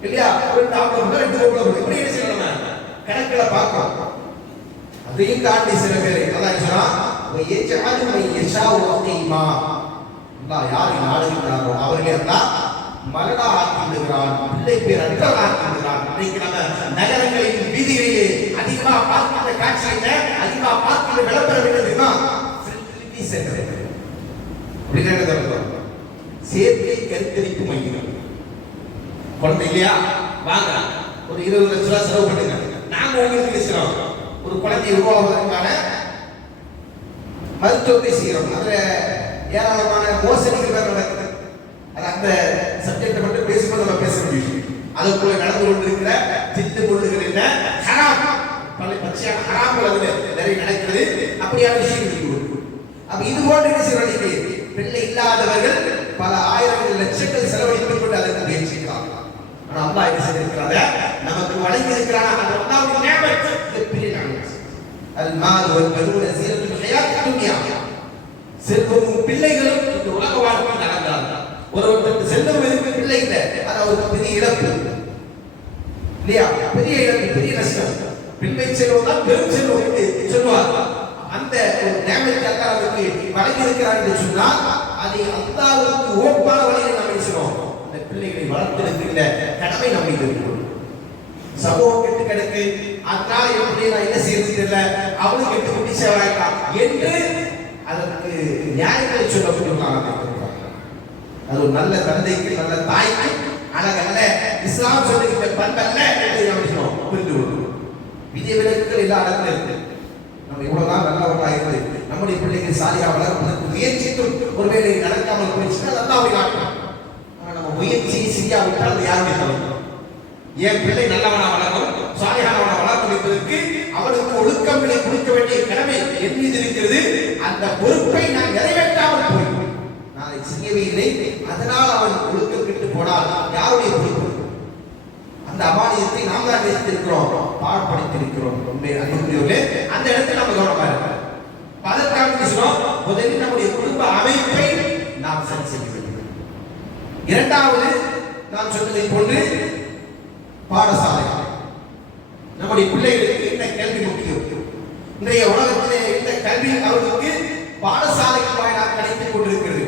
இல்லையா? 2 ஆம்பளை பிள்ளை 2 பொம்பளை பிள்ளை இப்படி என்ன செய்யணும்? கணக்கில் பார்க்கலாம். அதையும் தாண்டி சில பேர் அதான் சொன்னா யாரை நாடுகிறாரோ அவர்களை எல்லாம் மரணா ஆக்கி விடுகிறான், பிள்ளை பேர் அற்றவன் ஆக்கி விடுகிறான். இன்னைக்கு நம்ம நகரங்களின் வீதிகளிலே அதிகமாக பார்க்கின்ற காட்சி என்ன? அதிகமாக பார்க்கின்ற விளம்பரம் என்னதுன்னா சேர்க்கை கருத்தரிப்பு மையம். குழந்தை இல்லையா, வாங்க ஒரு 20 லட்சம் ரூபாய் செலவு பண்ணுங்க, நாங்க உங்களுக்கு பேசுறோம். ஒரு குழந்தை உருவாவதற்கான மருத்துவத்தை செய்யறோம். அதுல ஏராளமான மோசடிகள் வேற நடக்குது. அது அந்த சப்ஜெக்ட் மட்டும் பேசும்போது நம்ம பேச முடியும். அதுக்குள்ள நடந்து கொண்டிருக்கிற திட்டு கொள்ளுகள் என்ன, ஹராம், பல பச்சையான ஹராம்கள் அதுல நிறைய நடக்கிறது. அப்படியான விஷயங்கள். அப்ப இது போன்ற என்ன செய்யறோம்? பிள்ளை இல்லாதவர்கள் பல ஆயிரங்கள் லட்சங்கள் செலவழித்துக் கொண்டு அதற்கு முயற்சிக்கிறாங்க. ஆனா அல்லாஹ் என்ன செய்திருக்கிறாங்க? நமக்கு வழங்கி இருக்கிறாங்க. அந்த அல்லாஹ்வுடைய நியமத் பெரிய நியமத். அல்-மால் வல்-பனூன ஸீனத்துல் ஹயாத் துன்யா. செல்வமும் பிள்ளைகளும் இந்த உலக வாழ்க்கையில் நடந்தார்கள். ஒருவருக்கு செல்வம் இருக்கு, பிள்ளை இல்லை, அது அவருக்கு பெரிய இழப்பு இல்லையா? பெரிய இழப்பு, பெரிய நஷ்டம். பிள்ளை செல்வம் தான் பெரும் செல்வம் என்று சொல்லுவார். அந்த ஒரு நியமத்தை அல்லாஹ் நமக்கு வழங்கி இருக்கிறார் என்று சொன்னால் அதை அல்லாஹ்வுக்கு ஓப்பான வழியில் நாம் பேசுகிறோம். அந்த பிள்ளைகளை வளர்த்திருக்கின்ற கடமை நம்ம இருக்கிறோம். சமூகம் கெட்டு கிடக்கு, அதனால எப்படி நான் என்ன செய்யறது தெரியல, அவளுக்கு கெட்டு குட்டி சேவாயிட்டான் என்று அதற்கு நியாயங்களை சொல்லப்பட்டிருக்கிறாங்க. அது ஒரு நல்ல தந்தைக்கு, நல்ல தாய்க்கு அழகல்ல, இஸ்லாம் சொல்லுகின்ற பண்பல்ல என்று நாம் புரிந்து கொள்வோம். விதிவிலக்குகள் எல்லா இடத்துல இருக்கு. நம்ம இவ்வளவுதான் நல்லவர்களாக இருந்து நம்முடைய பிள்ளைகள் சாலியா வளர்ப்பதற்கு முயற்சிக்கும் ஒருவேளை நடக்காமல் போயிடுச்சுன்னா அல்லாஹ்வை நாடணும். ஆனா நம்ம முயற்சி செய்யாவிட்டால் அது யாருடைய தவறு? என் பிள்ளை நல்லவனா வளரணும், ஒழுக்கங்களை கொடுக்க வேண்டிய கடமை என் மீது இருக்கிறது. அந்த பொறுப்பை நான் நிறைவேற்றாமல் போய் நான் அதை செய்யவே இல்லை, அதனால் அவன் ஒழுக்கம் கெட்டு போனால் யாருடைய பொறுப்பு? அந்த அமானியத்தை நாம் தான் நேசித்திருக்கிறோம், பாழ்படுத்தியிருக்கிறோம். அந்த இடத்துல நம்ம கவனமா இருக்கோம். அதற்காக பேசுகிறோம். முதலில் நம்முடைய குடும்ப அமைப்பை நாம் சரி செய்ய வேண்டும். இரண்டாவது, நான் சொன்னதை போன்று பாடசாலை. நம்முடைய பிள்ளைகளுக்கு இந்த கல்வி முக்கியம். இன்றைய உலகத்திலே இந்த கல்வி அவர்களுக்கு பாடசாலைகள் வாயிலாக கிடைத்துக் கொண்டிருக்கிறது.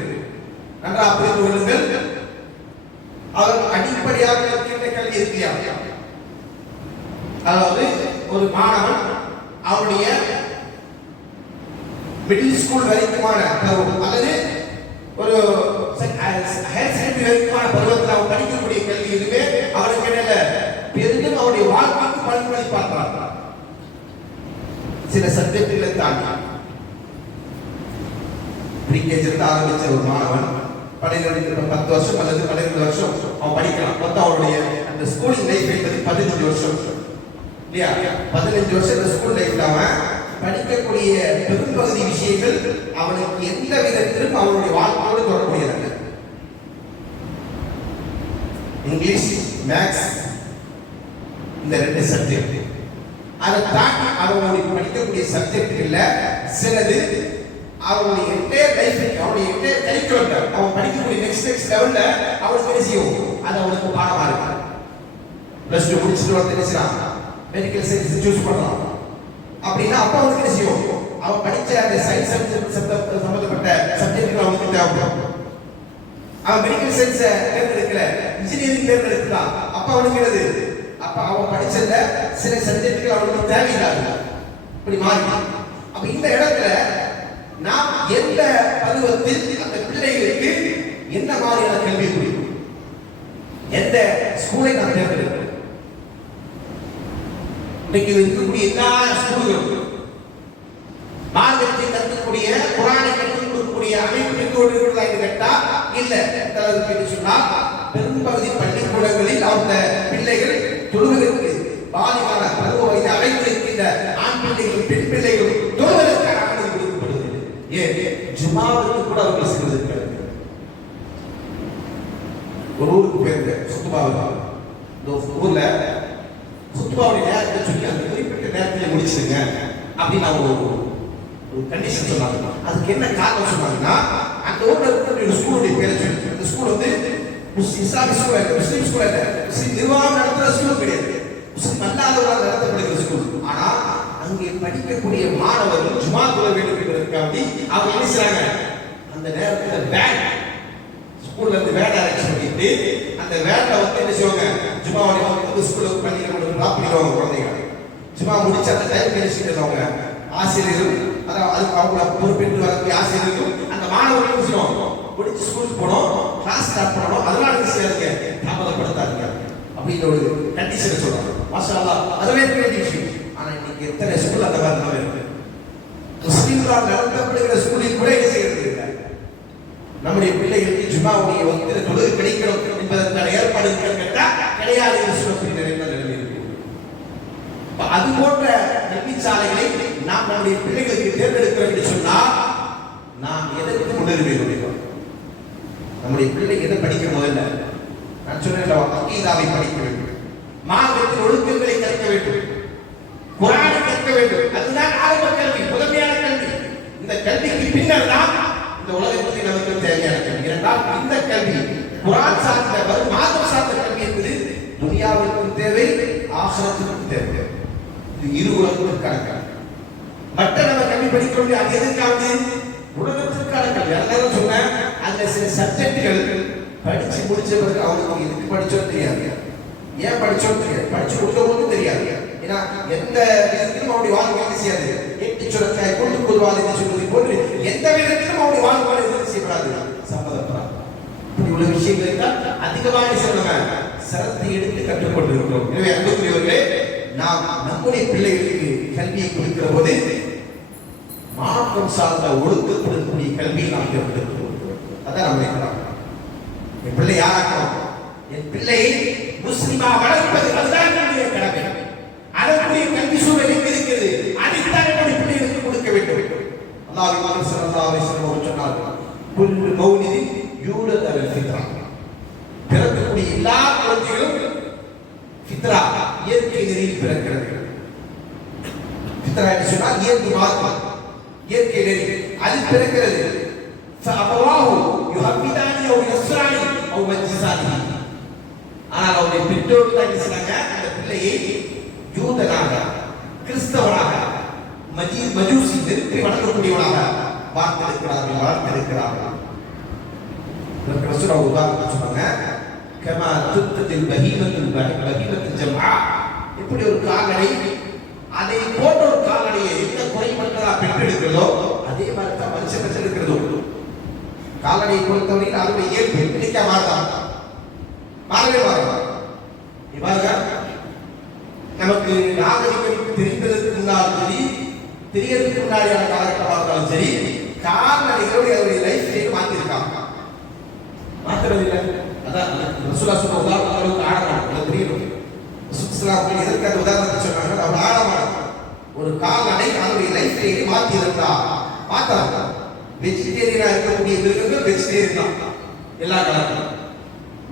நன்றாக புரிந்து கொள்ளுங்கள். அவர் அடிப்படையாக இருக்கின்ற கல்வி இருக்கையா, அதாவது ஒரு மாணவன் அவருடைய மிடில் ஸ்கூல் வரைக்குமான அல்லது ஒரு ஹையர் செகண்டரி வரைக்குமான பருவத்தில் அவன் படிக்கக்கூடிய கல்வி இதுவே அவருக்கு இடையில பெரிதும் அவருடைய வாழ்க்கைக்கு பலனளிப்பார்கள். சில சப்ஜெக்டுகளை தாண்டி ப்ரீகேஜிலிருந்து ஆரம்பிச்ச ஒரு மாணவன் 10 வருஷம் அல்லது 12 வருஷம் அவன் படிக்கலாம். மொத்தம் அவருடைய அந்த ஸ்கூலிங் லைஃப் என்பது 15 வருஷம் இல்லையா? 15 வருஷம் இந்த ஸ்கூல் லைஃப்ல அவன் படிக்கக்கூடிய பெரும்பகுதி விஷயங்கள் அவனுக்கு எந்த விதத்திலும் அவனுடைய வாழ்க்கையோடு தொடர்புடையதல்ல. இங்கிலீஷ், மேத்ஸ், இந்த 2 சப்ஜெக்ட். அதை தாண்டி அவனுடைய படிக்கக்கூடிய சப்ஜெக்ட்கள்ல சிலது அவனுடைய என்டையர் லைஃப், அவனுடைய என்டையர் கரிக்குலம், அவன் படிக்கக்கூடிய நெக்ஸ்ட் லெவல்ல அவனுக்கு என்ன செய்யும், அது அவனுக்கு பாடமா இருக்கு. +2 முடிச்சுட்டு வந்து என்ன செய்யலாம், மெடிக்கல் சயின்ஸ் சூஸ் பண்ணலாம் அப்படின்னா அப்ப அவனுக்கு என்ன செய்யும், அவன் படிச்ச அந்த சயின்ஸ் சம்பந்தப்பட்ட சப்ஜெக்ட்கள் அவனுக்கு தேவைப்படும். அவன் மெடிக்கல் சயின்ஸ் தேர்ந்தெடுக்கல, இன்ஜினியரிங் தேர்ந்தெடுக்கலாம், அப்ப அவனுக்கு என்னது, அப்ப அவன் படிச்சதுல சில சப்ஜெக்ட்கள் அவனுக்கு தேவையில்லாது. இப்படி மாறி அப்ப இந்த இடத்துல நாம் எந்த பருவத்தில் அந்த பிள்ளைகளுக்கு என்ன மாதிரியான கல்வி கொடுக்கும், எந்த ஸ்கூலை நாம் தேர்ந்தெடுக்கிறோம். இன்னைக்கு இருக்கக்கூடிய எல்லா ஸ்கூல்களும் மார்க்கத்தை கற்றுக்கூடிய, குரானை கற்றுக் கொடுக்கக்கூடிய அமைப்பு இருக்கிறதா என்று கேட்டா இல்ல. சொன்னால் பெரும்பகுதி பள்ளிக்கூடங்களில் அந்த பிள்ளைகள் தொழுவதற்கு பாலிகால பருவ வயது அடைந்திருக்கின்ற ஆண் பிள்ளைகள், பெண் பிள்ளைகள் தொழுவதற்கான அனுமதி கொடுக்கப்படுகிறது. ஏன் ஜுமாவுக்கு கூட அவர்கள் செல்வதற்கு ஒரு ஊருக்கு போயிருந்த சுத்துபாவுக்கு, இந்த ஊர்ல சுத்துபாவுடைய நேரத்தை சொல்லி அந்த குறிப்பிட்ட நேரத்தில் முடிச்சிருங்க அப்படின்னு அவங்க ஒரு கண்டிஷன் சொன்னாங்க. அதுக்கு என்ன காரணம் சொன்னாங்கன்னா, அந்த ஊர்ல இருக்கிற ஸ்கூலுடைய பேரை சொல்லி, அந்த ஸ்கூல் வந்து இஸ்லாமிக் ஸ்கூல் இல்ல, முஸ்லீம் ஸ்கூல் இல்ல, முஸ்லீம் நிர்வாகம் நடத்துற ஸ்கூல் கிடையாது, முஸ்லீம் அல்லாதவர்களால் நடத்தப்படுகிற ஸ்கூல். ஆனா அங்கே படிக்கக்கூடிய மாணவர்கள் ஜுமா தொழ வேண்டும் என்பதற்காக அவங்க என்ன செய்றாங்க, அந்த நேரத்தில் வேன் ஸ்கூல்ல இருந்து வேன் அரேஞ்ச் பண்ணிட்டு அந்த வேன்ல வந்து என்ன செய்வாங்க, ஜுமாவுடைய வந்து ஸ்கூலுக்கு பள்ளிக்கு கொண்டு டிராப் பண்ணிடுவாங்க குழந்தைங்க. ஜுமா முடிச்சு அந்த டைம் என்ன செய்யறவங்க ஆசிரியர்கள், அதாவது அவங்கள பொறுப்பேற்று வரக்கூடிய ஆசிரியர்கள் அந்த மாணவர்களும் செய்வாங்க, முடிச்சு ஸ்கூலுக்கு போனோம், கிளாஸ் ஸ்டார்ட் பண்ணணும், அதனால என்ன செய்யாதுங்க, தாமதப்படுத்தாதீங்க அப்படின்னு ஒரு கண்டிஷன் சொல்றாங்க. மாஷா அல்லாஹ், அதுவே பெரிய விஷயம். ஆனா இன்னைக்கு எத்தனை ஸ்கூல் அந்த மாதிரி இருக்கு. முஸ்லிம்களால் நடத்தப்படுகிற ஸ்கூலில் கூட என்ன செய்யறது இல்லை. நம்முடைய பிள்ளைகளுக்கு ஜுமாவுடைய வந்து தொழுகை கிடைக்கணும் என்பதற்கான ஏற்பாடு கேட்டா கிடையாது என்று சொல்லக்கூடிய நிறைய நிலைமை இருக்கு. அது போன்ற கல்விச்சாலைகளை நாம் நம்முடைய பிள்ளைகளுக்கு தேர்ந்தெடுக்கிறோம் என்று சொன்னால் நாம் எதற்கு முன்னுரிமை கொடுக்கிறோம்? நம்முடைய பிள்ளை எதை படிக்க முதல்ல நான் சொன்னேன், அகீதாவை படிக்க வேண்டும், மார்க்கத்தின் ஒழுக்கங்களை கற்க வேண்டும், குர்ஆனை கற்க வேண்டும். அதுதான் ஆரம்ப கல்வி, முதன்மையான கல்வி. இந்த கல்விக்கு பின்னர் தான் இந்த உலகத்துக்கு நமக்கு தேவையான கல்வி. இரண்டால் இந்த கல்வி குர்ஆன் சார்ந்த மார்க்கம் சார்ந்த கல்வி என்பது துனியாவிற்கும் தேவை, ஆகிரத்துக்கும் தேவை. இது இரு உலகத்திற்கான கல்வி. மற்ற நம்ம கல்வி படிக்கிறோம், அது எதற்காக? உலகத்திற்கான கல்வி. அதனால சொன்னேன், அதுல சில சப்ஜெக்டுகள் படிச்சு முடிச்ச பிறகு அவங்களுக்கு எதுக்கு படிச்சோன்னு தெரியாது, ஏன் படிச்சோன்னு தெரியாது, படிச்சு கொடுத்தவங்களுக்கும் தெரியாது. ஏன்னா எந்த விதத்திலும் அவருடைய வாழ்க்கை செய்யாது. எட்டு சுரக்காய் கொண்டு பொதுவாக சொல்வதை போன்று எந்த விதத்திலும் அவருடைய வாழ்க்கை எதிர்த்து செய்யப்படாது, சம்மதப்படாது. இப்படி உள்ள விஷயங்களை தான் அதிகமாக சொல்லுங்க சிரத்தை எடுத்து கற்றுக்கொண்டிருக்கிறோம். எனவே அன்புக்குரியவர்களே, நாம் நம்முடைய பிள்ளைகளுக்கு கல்வியை கொடுக்கிற போது மார்க்கம் சார்ந்த ஒழுக்கத்துடன் கூடிய கல்வியை நாம் தேர்ந்தெடுக்கிறோம். அதான் நம்ம நினைக்கிறோம். என் பிள்ளை யாராக்கணும், என் பிள்ளையை முஸ்லிமா வளர்ப்பது, அதுதான் நம்முடைய கடமை. அதற்குரிய கல்வி சூழல் எங்க இருக்கிறது, அல் ஃபித்ரா. பிறக்கக்கூடிய எல்லா குழந்தைகளும் ஃபித்ரா இயற்கை நெறியில் பிறக்கிறது. ஃபித்ரா என்று சொன்னால் இயற்கை மார்க்கம், இயற்கை நெறி அது பிறக்கிறது. ஃபஅபவாஹு யுஹவ்விதானி அவ் யஸ்ரானி அவ் மஜ்ஸானி. ஆனால் அவருடைய பெற்றோர்கள் தான் என்ன சொன்னாங்க, அந்த பிள்ளையை யூதனாக, கிறிஸ்தவனாக, மஜூசி நெருப்பை வணங்கக்கூடியவனாக வளர்த்திருக்கிறார்கள். ரசூலுல்லாஹ் உதாரணம் சொன்னாங்க, கமா துத்தத்தில் பஹீமத்துல் ஜம்ஆ. இப்படி ஒரு கால்நடை அதை போன்ற ஒரு கால்நடையை எந்த குறைமற்றதா பெற்றெடுக்கிறதோ அதே மாதிரி தான் மனுஷன் பெற்றெடுக்கிறதோ. கால்நடையை பொறுத்தவரையில் அதோட இயல்பு இன்னைக்கா மாறவே மாறும். இவ்வாறு நமக்கு நாகரிகம் தெரிந்ததற்கு முன்னாலும் சரி, தெரியறதுக்கு முன்னாடியான காலகட்டமாக இருந்தாலும் சரி, கால்நடைகளுடைய அவருடைய லைஃப் ஸ்டைல் மாற்றிருக்காங்க. மாத்துறது இல்லை. அதான் ரசூலுல்லாஹ் சொன்ன உதாரணம் அளவுக்கு ஆழமான தெரியும். ரசூலுல்லாஹ் எதற்கு அந்த உதாரணத்தை சொன்னாங்க, அவர் ஆழமான ஒரு கால்நடை அதனுடைய லைஃப் ஸ்டைலை மாற்றி இருந்தா மாத்தாங்க. வெஜிடேரியனா இருக்கக்கூடிய மிருகங்கள் வெஜிடேரியன் தான் எல்லா காலத்திலும்.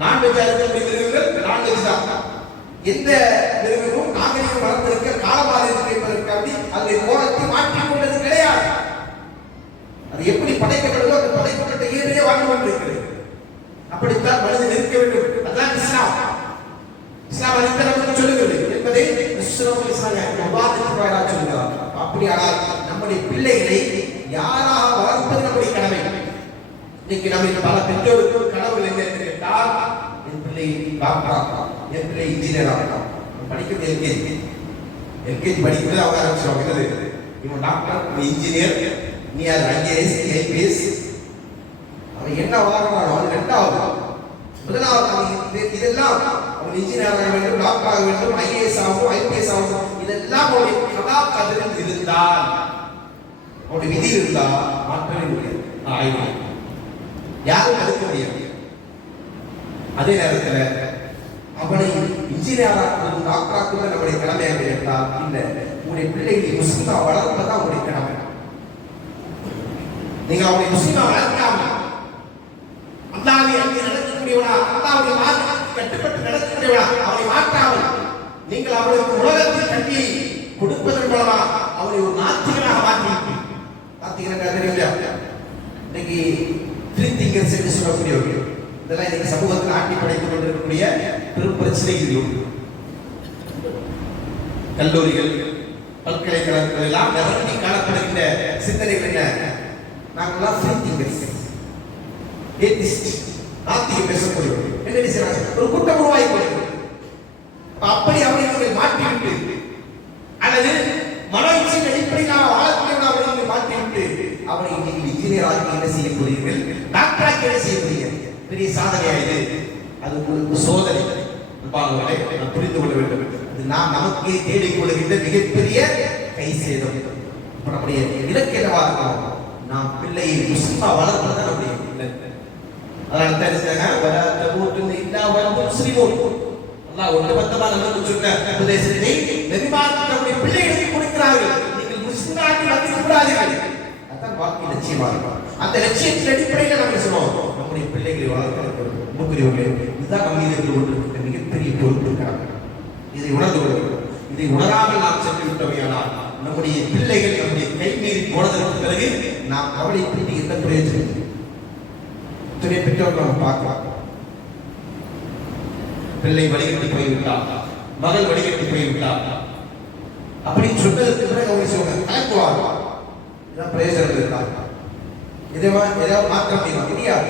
நான்வெஜ்ஜா இருக்கக்கூடிய மிருகங்கள் நான்வெஜ் தான். எந்த மிருகமும் நாகரிகம் வளர்ந்திருக்க காலமாக இருக்கு என்பதற்காக அதனுடைய கோலத்தை மாற்றிக் கொண்டது கிடையாது. அது எப்படி படைக்கப்படுதோ அது படைக்கப்பட்ட இயற்கையே வாழ்ந்து கொண்டிருக்கிறது. அப்படித்தான் மனிதன் இருக்க வேண்டும். அதான் இஸ்லாம். இஸ்லாம் அதை நமக்கு சொல்லுகிறது என்பதை சொல்லுகிறார். அப்படியானால் நம்முடைய பிள்ளைகளை யாராக வளர்ப்பது நம்முடைய கடமை. இன்னைக்கு நம்ம பல பெற்றோருக்கு கடவுள் என்ன கேட்டால், என் பிள்ளை டாக்டர், என் பிள்ளை இன்ஜினியர் ஆகலாம். படிக்கிறது எல்கேஜி படிக்கிறது அவங்க ஆரம்பிச்சிருவாங்க. இவன் டாக்டர், இன்ஜினியர், நீ அது IAS IPS. அவன் என்ன வளர்றானோ அது ரெண்டாவது. முதலாவது இதெல்லாம் அவன் இன்ஜினியர் ஆக வேண்டும், டாக்டர் ஆக வேண்டும், IAS ஆகும், IPS ஆகும். இதெல்லாம் அவனுடைய கதா கதிரில் இருந்தால், அவனுடைய விதி இருந்தால் மாற்றவே முடியாது. ஆய்வு யாரும் தடுக்க முடியாது. அதே நேரத்தில் அவனை இன்ஜினியராக டாக்டராக நம்முடைய கடமையாக இருந்தால் இல்லை, உங்களுடைய பிள்ளைகளை முஸ்லிமா வளர்ப்பதான் உங்களுடைய கடமை. நீங்க அவனை முஸ்லிமா வளர்க்காம அல்லாஹ்வை அங்கே நடக்கக்கூடியவனா, அல்லாஹ்வுடைய மார்க்கத்துக்கு கட்டுப்பட்டு நடக்கக்கூடியவனா அவனை மாற்றாமல் நீங்கள் அவனுக்கு உலகத்தில் கல்வியை கொடுப்பதன் மூலமா அவனை ஒரு நாத்திகனாக மாற்றிவிட்டீர்கள். நாத்திகனாக தெரியுங்களா? இன்னைக்கு ஃப்ரீ திங்கர்ஸ் என்று சொல்லக்கூடியவர்கள் இதெல்லாம் இன்னைக்கு சமூகத்தில் ஆட்டி படைத்துக் கொண்டிருக்கக்கூடிய பெரும் பிரச்சனைகள் உண்டு. கல்லூரிகள், பல்கலைக்கழகங்கள் எல்லாம் நிரம்பி காணப்படுகின்ற சிந்தனைகள் என்ன? நாங்கள்லாம் ஃப்ரீ திங்கர்ஸ், ஏத்திஸ்ட், நாத்திகம் பேசக்கூடியவர்கள். என்ன செய்யறாங்க? ஒரு கூட்டம் உருவாகி கொள்கிறது. அப்படி அவர்களை மாற்றிவிட்டு அல்லது மன இச்சையின் அடிப்படையில் நாம் வாழக்கூடிய அவர்களை மாற்றிவிட்டு அவரை நீங்கள் இன்ஜினியர் ஆகி என்ன செய்ய போறீர்கள், டாக்டராக என்ன செய்ய போறீர்கள்? பெரிய சாதனையா இது? அது உங்களுக்கு சோதனை. நாம் புரிந்து கொள்ள வேண்டும். அது நாம் நமக்கே தேடிக்கொள்கின்ற மிகப்பெரிய கை சேதம். நம்முடைய இலக்கு என்னவா இருக்கணும்? நாம் பிள்ளையை முஸ்லிமா வளர்ப்பது நம்முடைய இலக்கு. அதனால அல்லாஹ் ஒட்டுமொத்தமாக நமக்கு சொன்ன உபதேசத்தை நபிமார்கள் நம்முடைய பிள்ளைகளுக்கு கொடுக்கிறார்கள். நீங்கள் முஸ்லிமாக வந்து கூடாதீர்கள். அதான் வாழ்க்கை லட்சியமாக இருக்கும். அந்த லட்சியத்தின் அடிப்படையில் நம்ம சொல்லுவோம், நம்முடைய பிள்ளைகளை வளர்க்கிறது. இதுதான் நம்ம மீது கொண்டிருக்கிற மிகப்பெரிய பொறுப்பு. இதை உணர்ந்து கொள்கிறோம். இதை உணராமல் நாம் சென்று விட்டோமையானால் நம்முடைய பிள்ளைகள் நம்முடைய கை மீறி போனதற்கு பிறகு நாம் கவலைப்பட்டு எந்த பிரயோஜனம்? துணை பெற்றோர்கள் நாம் பார்க்கலாம். பிள்ளை வழிகட்டி போய்விட்டால், மகள் வழிகட்டி போய்விட்டால் அப்படின்னு சொன்னதற்கு பிறகு அவங்க சொல்லுவாங்க, கலக்குவாங்க. இதான் பிரயோஜனம் இருக்காங்க. ஏதாவது மாற்ற முடியுமா? தெரியாது.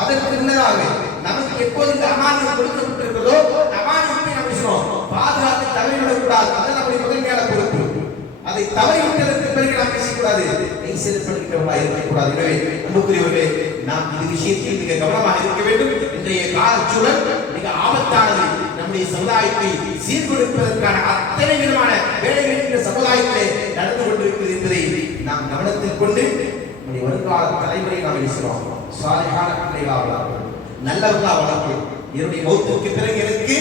அதற்கு முன்னதாக நமக்கு எப்போது இந்த அமானியம் கொடுக்கப்பட்டிருக்கிறதோ அமானியத்தை நம்ம சொல்லுவோம் பாதுகாத்து தவறிவிடக்கூடாது. அது நம்முடைய முதன்மையான பொறுப்பு. அதை தவறிவிட்டதற்கு பிறகு நாம் பேசக்கூடாது, செயல்படுகிறவர்களா இருக்கக்கூடாது. எனவே அன்புக்குரியவர்களே, நாம் இந்த விஷயத்தில் மிக கவனமாக இருக்க வேண்டும். இன்றைய காலச்சூழல் மிக ஆபத்தானது. நம்முடைய சமுதாயத்தை சீர்குலைப்பதற்கான அத்தனை விதமான வேலைகள் இந்த சமுதாயத்திலே நடந்து கொண்டிருக்கிறது என்பதை நாம் கவனத்தில் கொண்டு நம்முடைய வருங்கால தலைமுறை நாம் பேசுகிறோம். சாலிஹான பிள்ளைகளாக வளர்க்கிறோம், நல்லவர்களாக வளர்க்கிறோம். என்னுடைய மௌத்துக்கு பிறகு எனக்கு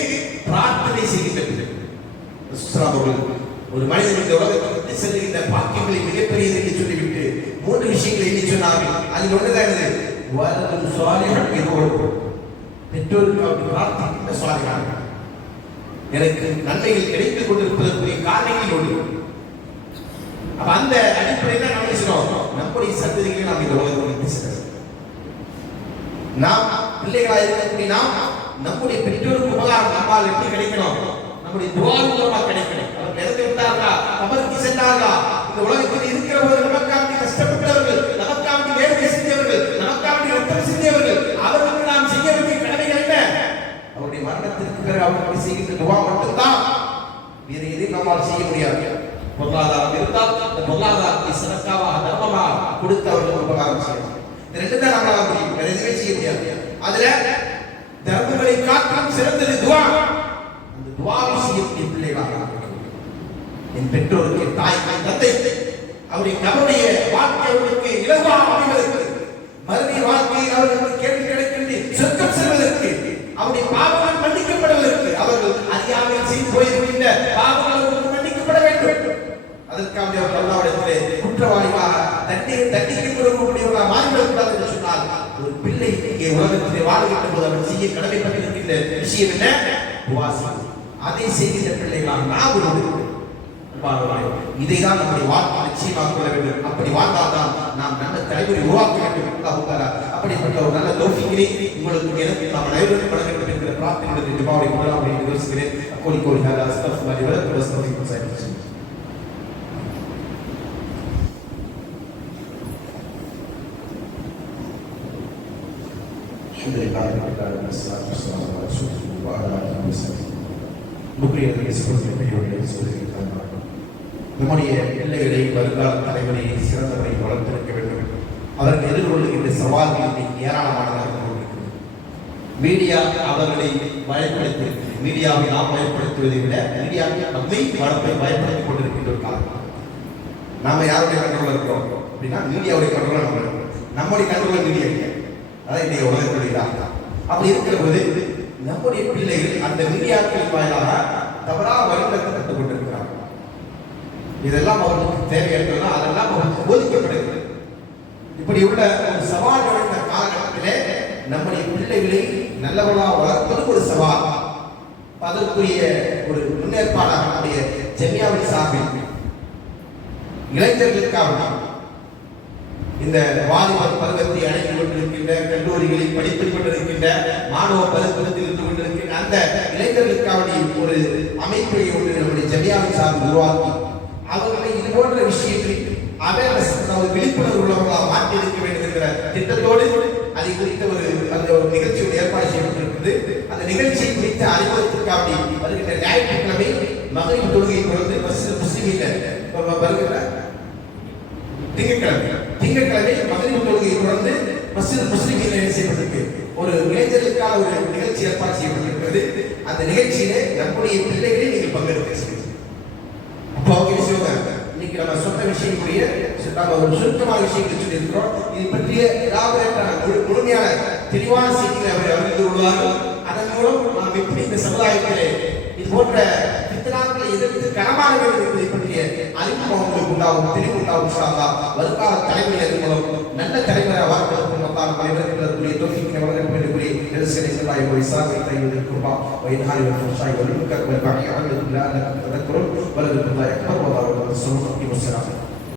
பிரார்த்தனை செய்கின்றது. ஒரு மனிதன் இந்த உலகத்திற்கு செல்கின்ற பாக்கியங்களை மிகப்பெரியது என்று சொல்லிவிட்டு 3 விஷயங்களை எண்ணி சொன்னார்கள். அதில் ஒன்றுதான் வலது சாலிஹன் இதோடு பெற்றோருக்கு அப்படி பிரார்த்திக்கின்ற சாலிஹான் எனக்கு நன்மைகள் கிடைத்துக் கொண்டிருப்பதற்குரிய காரணங்கள் உண்டு. அப்ப அந்த அடிப்படையில் நம்ம பேசுறோம், நம்முடைய சந்ததிகளை நாம் இந்த உலகத்தில் பேசுகிறோம். நாம் பிள்ளைகளாக இருக்கக்கூடிய நாம் நம்முடைய பெற்றோருக்கு உபகாரம் நம்மால் எப்படி கிடைக்கணும்? நம்முடைய துஆவின் மூலமாக கிடைக்கணும். அவர்கள் இறந்து விட்டார்களா, கபருக்கு சென்றார்களா, இந்த உலகத்தில் இருக்கிற போது நமக்காக கஷ்டப்பட்டவர்கள், நமக்காக வேலை செஞ்சவர்கள், நமக்காக ரத்தம் சிந்தியவர்கள், அவர்களுக்கு நாம் செய்ய வேண்டிய கடமைகள் என்ன? அவருடைய மரணத்திற்கு பிறகு அவர்களுக்கு செய்கின்ற துஆ மட்டும்தான். வேறு எதையும் நம்மால் செய்ய முடியாது. பொருளாதாரம் இருந்தால் அந்த பொருளாதாரத்தை சதக்காவாக தர்மமாக கொடுத்து அவர்களுக்கு உபகாரம் செய்யலாம். இந்த ரெண்டு தான் நம்மளால முடியும், வேற எதுவுமே செய்ய முடியாது. அதுல தர்மங்களை காட்டிலும் சிறந்தது துஆ. அந்த துஆவை செய்யக்கூடிய பிள்ளைகளாக என் பெற்றோருக்கு, தாய்க்கு, தந்தை அவருடைய கபருடைய வாழ்க்கை அவர்களுக்கு இலகுவாக அமைவதற்கு, மறுமை வாழ்க்கையில் அவர்களுக்கு கேள்வி கிடைக்கின்ற சொர்க்கம் செல்வதற்கு, அவருடைய பாவங்கள் மன்னிக்கப்படுவதற்கு, அவர்கள் அறியாமல் செய்து போயிருக்கின்ற பாவங்கள் அவர்களுக்கு மன்னிக்கப்பட வேண்டும். அதற்காக அவர் அல்லாஹ்விடத்திலே குற்றவாளியாக தண்டிக்க கொடுக்கக்கூடியவர்களாக மாறிவிடக்கூடாது என்று சொன்னால், ஒரு பிள்ளை இங்கே உலகத்திலே வாழ்கின்ற போது அவன் செய்ய கடமைப்பட்டிருக்கின்ற விஷயம் என்ன? துஆ செய்வது. அதை செய்கின்ற பிள்ளைகளாக நாம் இருக்கிறோம். இதைதான் நம்முடைய வாழ்க்கை நிச்சயமாக கொள்ள வேண்டும். அப்படி வாழ்ந்தால்தான் நாம் நல்ல தலைமுறை உருவாக்க வேண்டும். அப்படிப்பட்ட ஒரு நல்ல தௌஃபீக்கினை உங்களுக்கு எனக்கு நாம் அனைவருக்கும் வழங்க வேண்டும் என்கிற பிரார்த்தனை துஆவை கொள்ளலாம் என்று யோசிக்கிறேன். கோடி கோடி அஸ்தக்ஃபிருல்லாஹ் வ அஸ்தக்ஃபிருல்லாஹ். நம்முடைய பிள்ளைகளை வருங்கால தலைவரை சிறந்தவரை வளர்த்திருக்க வேண்டும். அவர்கள் எதிர்கொள்ளுகின்ற சவால்கள் ஏராளமானதாக இருக்கிறது. மீடியா அவர்களை பயன்படுத்தி, மீடியாவை நாம் பயன்படுத்துவதை விட மீடியாவை நம்மை வளர்ப்பை பயன்படுத்திக் கொண்டிருக்கின்ற ஒரு காலம். நாம யாருடைய கண்ட்ரோல் இருக்கிறோம் அப்படின்னா மீடியாவுடைய கண்ட்ரோல் நம்ம இருக்கிறோம். நம்முடைய கண்ட்ரோல் மீடியா இல்லை. அதான் இன்றைய உலகத்துடைய அப்படி இருக்கிற போது நம்முடைய பிள்ளைகள் அந்த மீடியாக்கள் வாயிலாக தவறாக வழிநடத்தப்பட்டுக் கொண்டிருக்கிறார்கள். இதெல்லாம் அவர்களுக்கு தேவையானதெல்லாம் அதெல்லாம் அவர்களுக்கு போதிக்கப்படுகிறது. இப்படி உள்ள ஒரு சவால் நிறைந்த காலகட்டத்திலே நம்முடைய பிள்ளைகளை நல்லவர்களாக வளர்ப்பது ஒரு சவால். அதற்குரிய ஒரு முன்னேற்பாடாக நம்முடைய ஜமியாவின் சார்பில் இளைஞர்களுக்காக இந்த வாலிப பருவத்தை அடைந்து கொண்டிருக்கின்ற, கல்லூரிகளில் படித்துக் கொண்டிருக்கின்ற, மாணவ பருவத்தில் இருந்து கொண்டிருக்கின்ற அந்த இளைஞர்களுக்காக ஒரு அமைப்பை ஒன்று நம்முடைய ஜமியாவின் சார்பில் உருவாக்கி அவர்களை இது போன்ற விஷயத்தில் அவேர்னஸ், விழிப்புணர்வு உள்ளவர்களாக மாற்றியிருக்க வேண்டும் என்கிற திட்டத்தோடு அதை குறித்த ஒரு நிகழ்ச்சியோட ஏற்பாடு செய்யப்பட்டிருக்கிறது. அந்த நிகழ்ச்சியை குறித்த அறிமுகத்திற்காக வருகின்ற ஞாயிற்றுக்கிழமை மகரிப் தொழுகை தொடர்ந்து முஸ்லிமில் வருகின்ற திங்கட்கிழமை மகரிப் தொழுகை தொடர்ந்து முஸ்லிமில் செய்யப்பட்டிருக்கு. ஒரு இளைஞர்களுக்கான ஒரு நிகழ்ச்சி ஏற்பாடு செய்யப்பட்டிருக்கிறது. அந்த நிகழ்ச்சியிலே நம்முடைய பிள்ளைகளை நீங்கள் பங்கெடுக்க செய்யுங்க. அப்போ அவங்க விஷயம் இன்னைக்கு நம்ம சொன்ன விஷயங்களுடைய நம்ம ஒரு சுருக்கமான விஷயங்கள் சொல்லியிருக்கிறோம். இதை பற்றிய முழுமையான தெளிவான செய்திகளை அவர் அறிந்து கொள்வார்கள். அதன் மூலம் நாம் எப்படி இந்த சமுதாயத்திலே இது போன்ற பித்தனாக்களை எதிர்த்து களமாக வேண்டும் என்பதை பற்றிய அறிமுகம் அவங்களுக்கு உண்டாகும், தெளிவு உண்டாகும். வருங்கால தலைமையினர் மூலம் நல்ல தலைவரை வார்த்தைகளுக்கு மொத்தம் அனைவருக்குரிய தோஃபிக்கினை வழங்கக்கூடிய நெரிசலை செல்லாய் ஒரு இஸ்லாமை தைவதற்கு வயதாரி வருஷம் சாய் வலிமுக வல்பாகி அவர்களுக்கு ததக்குறோம் வலது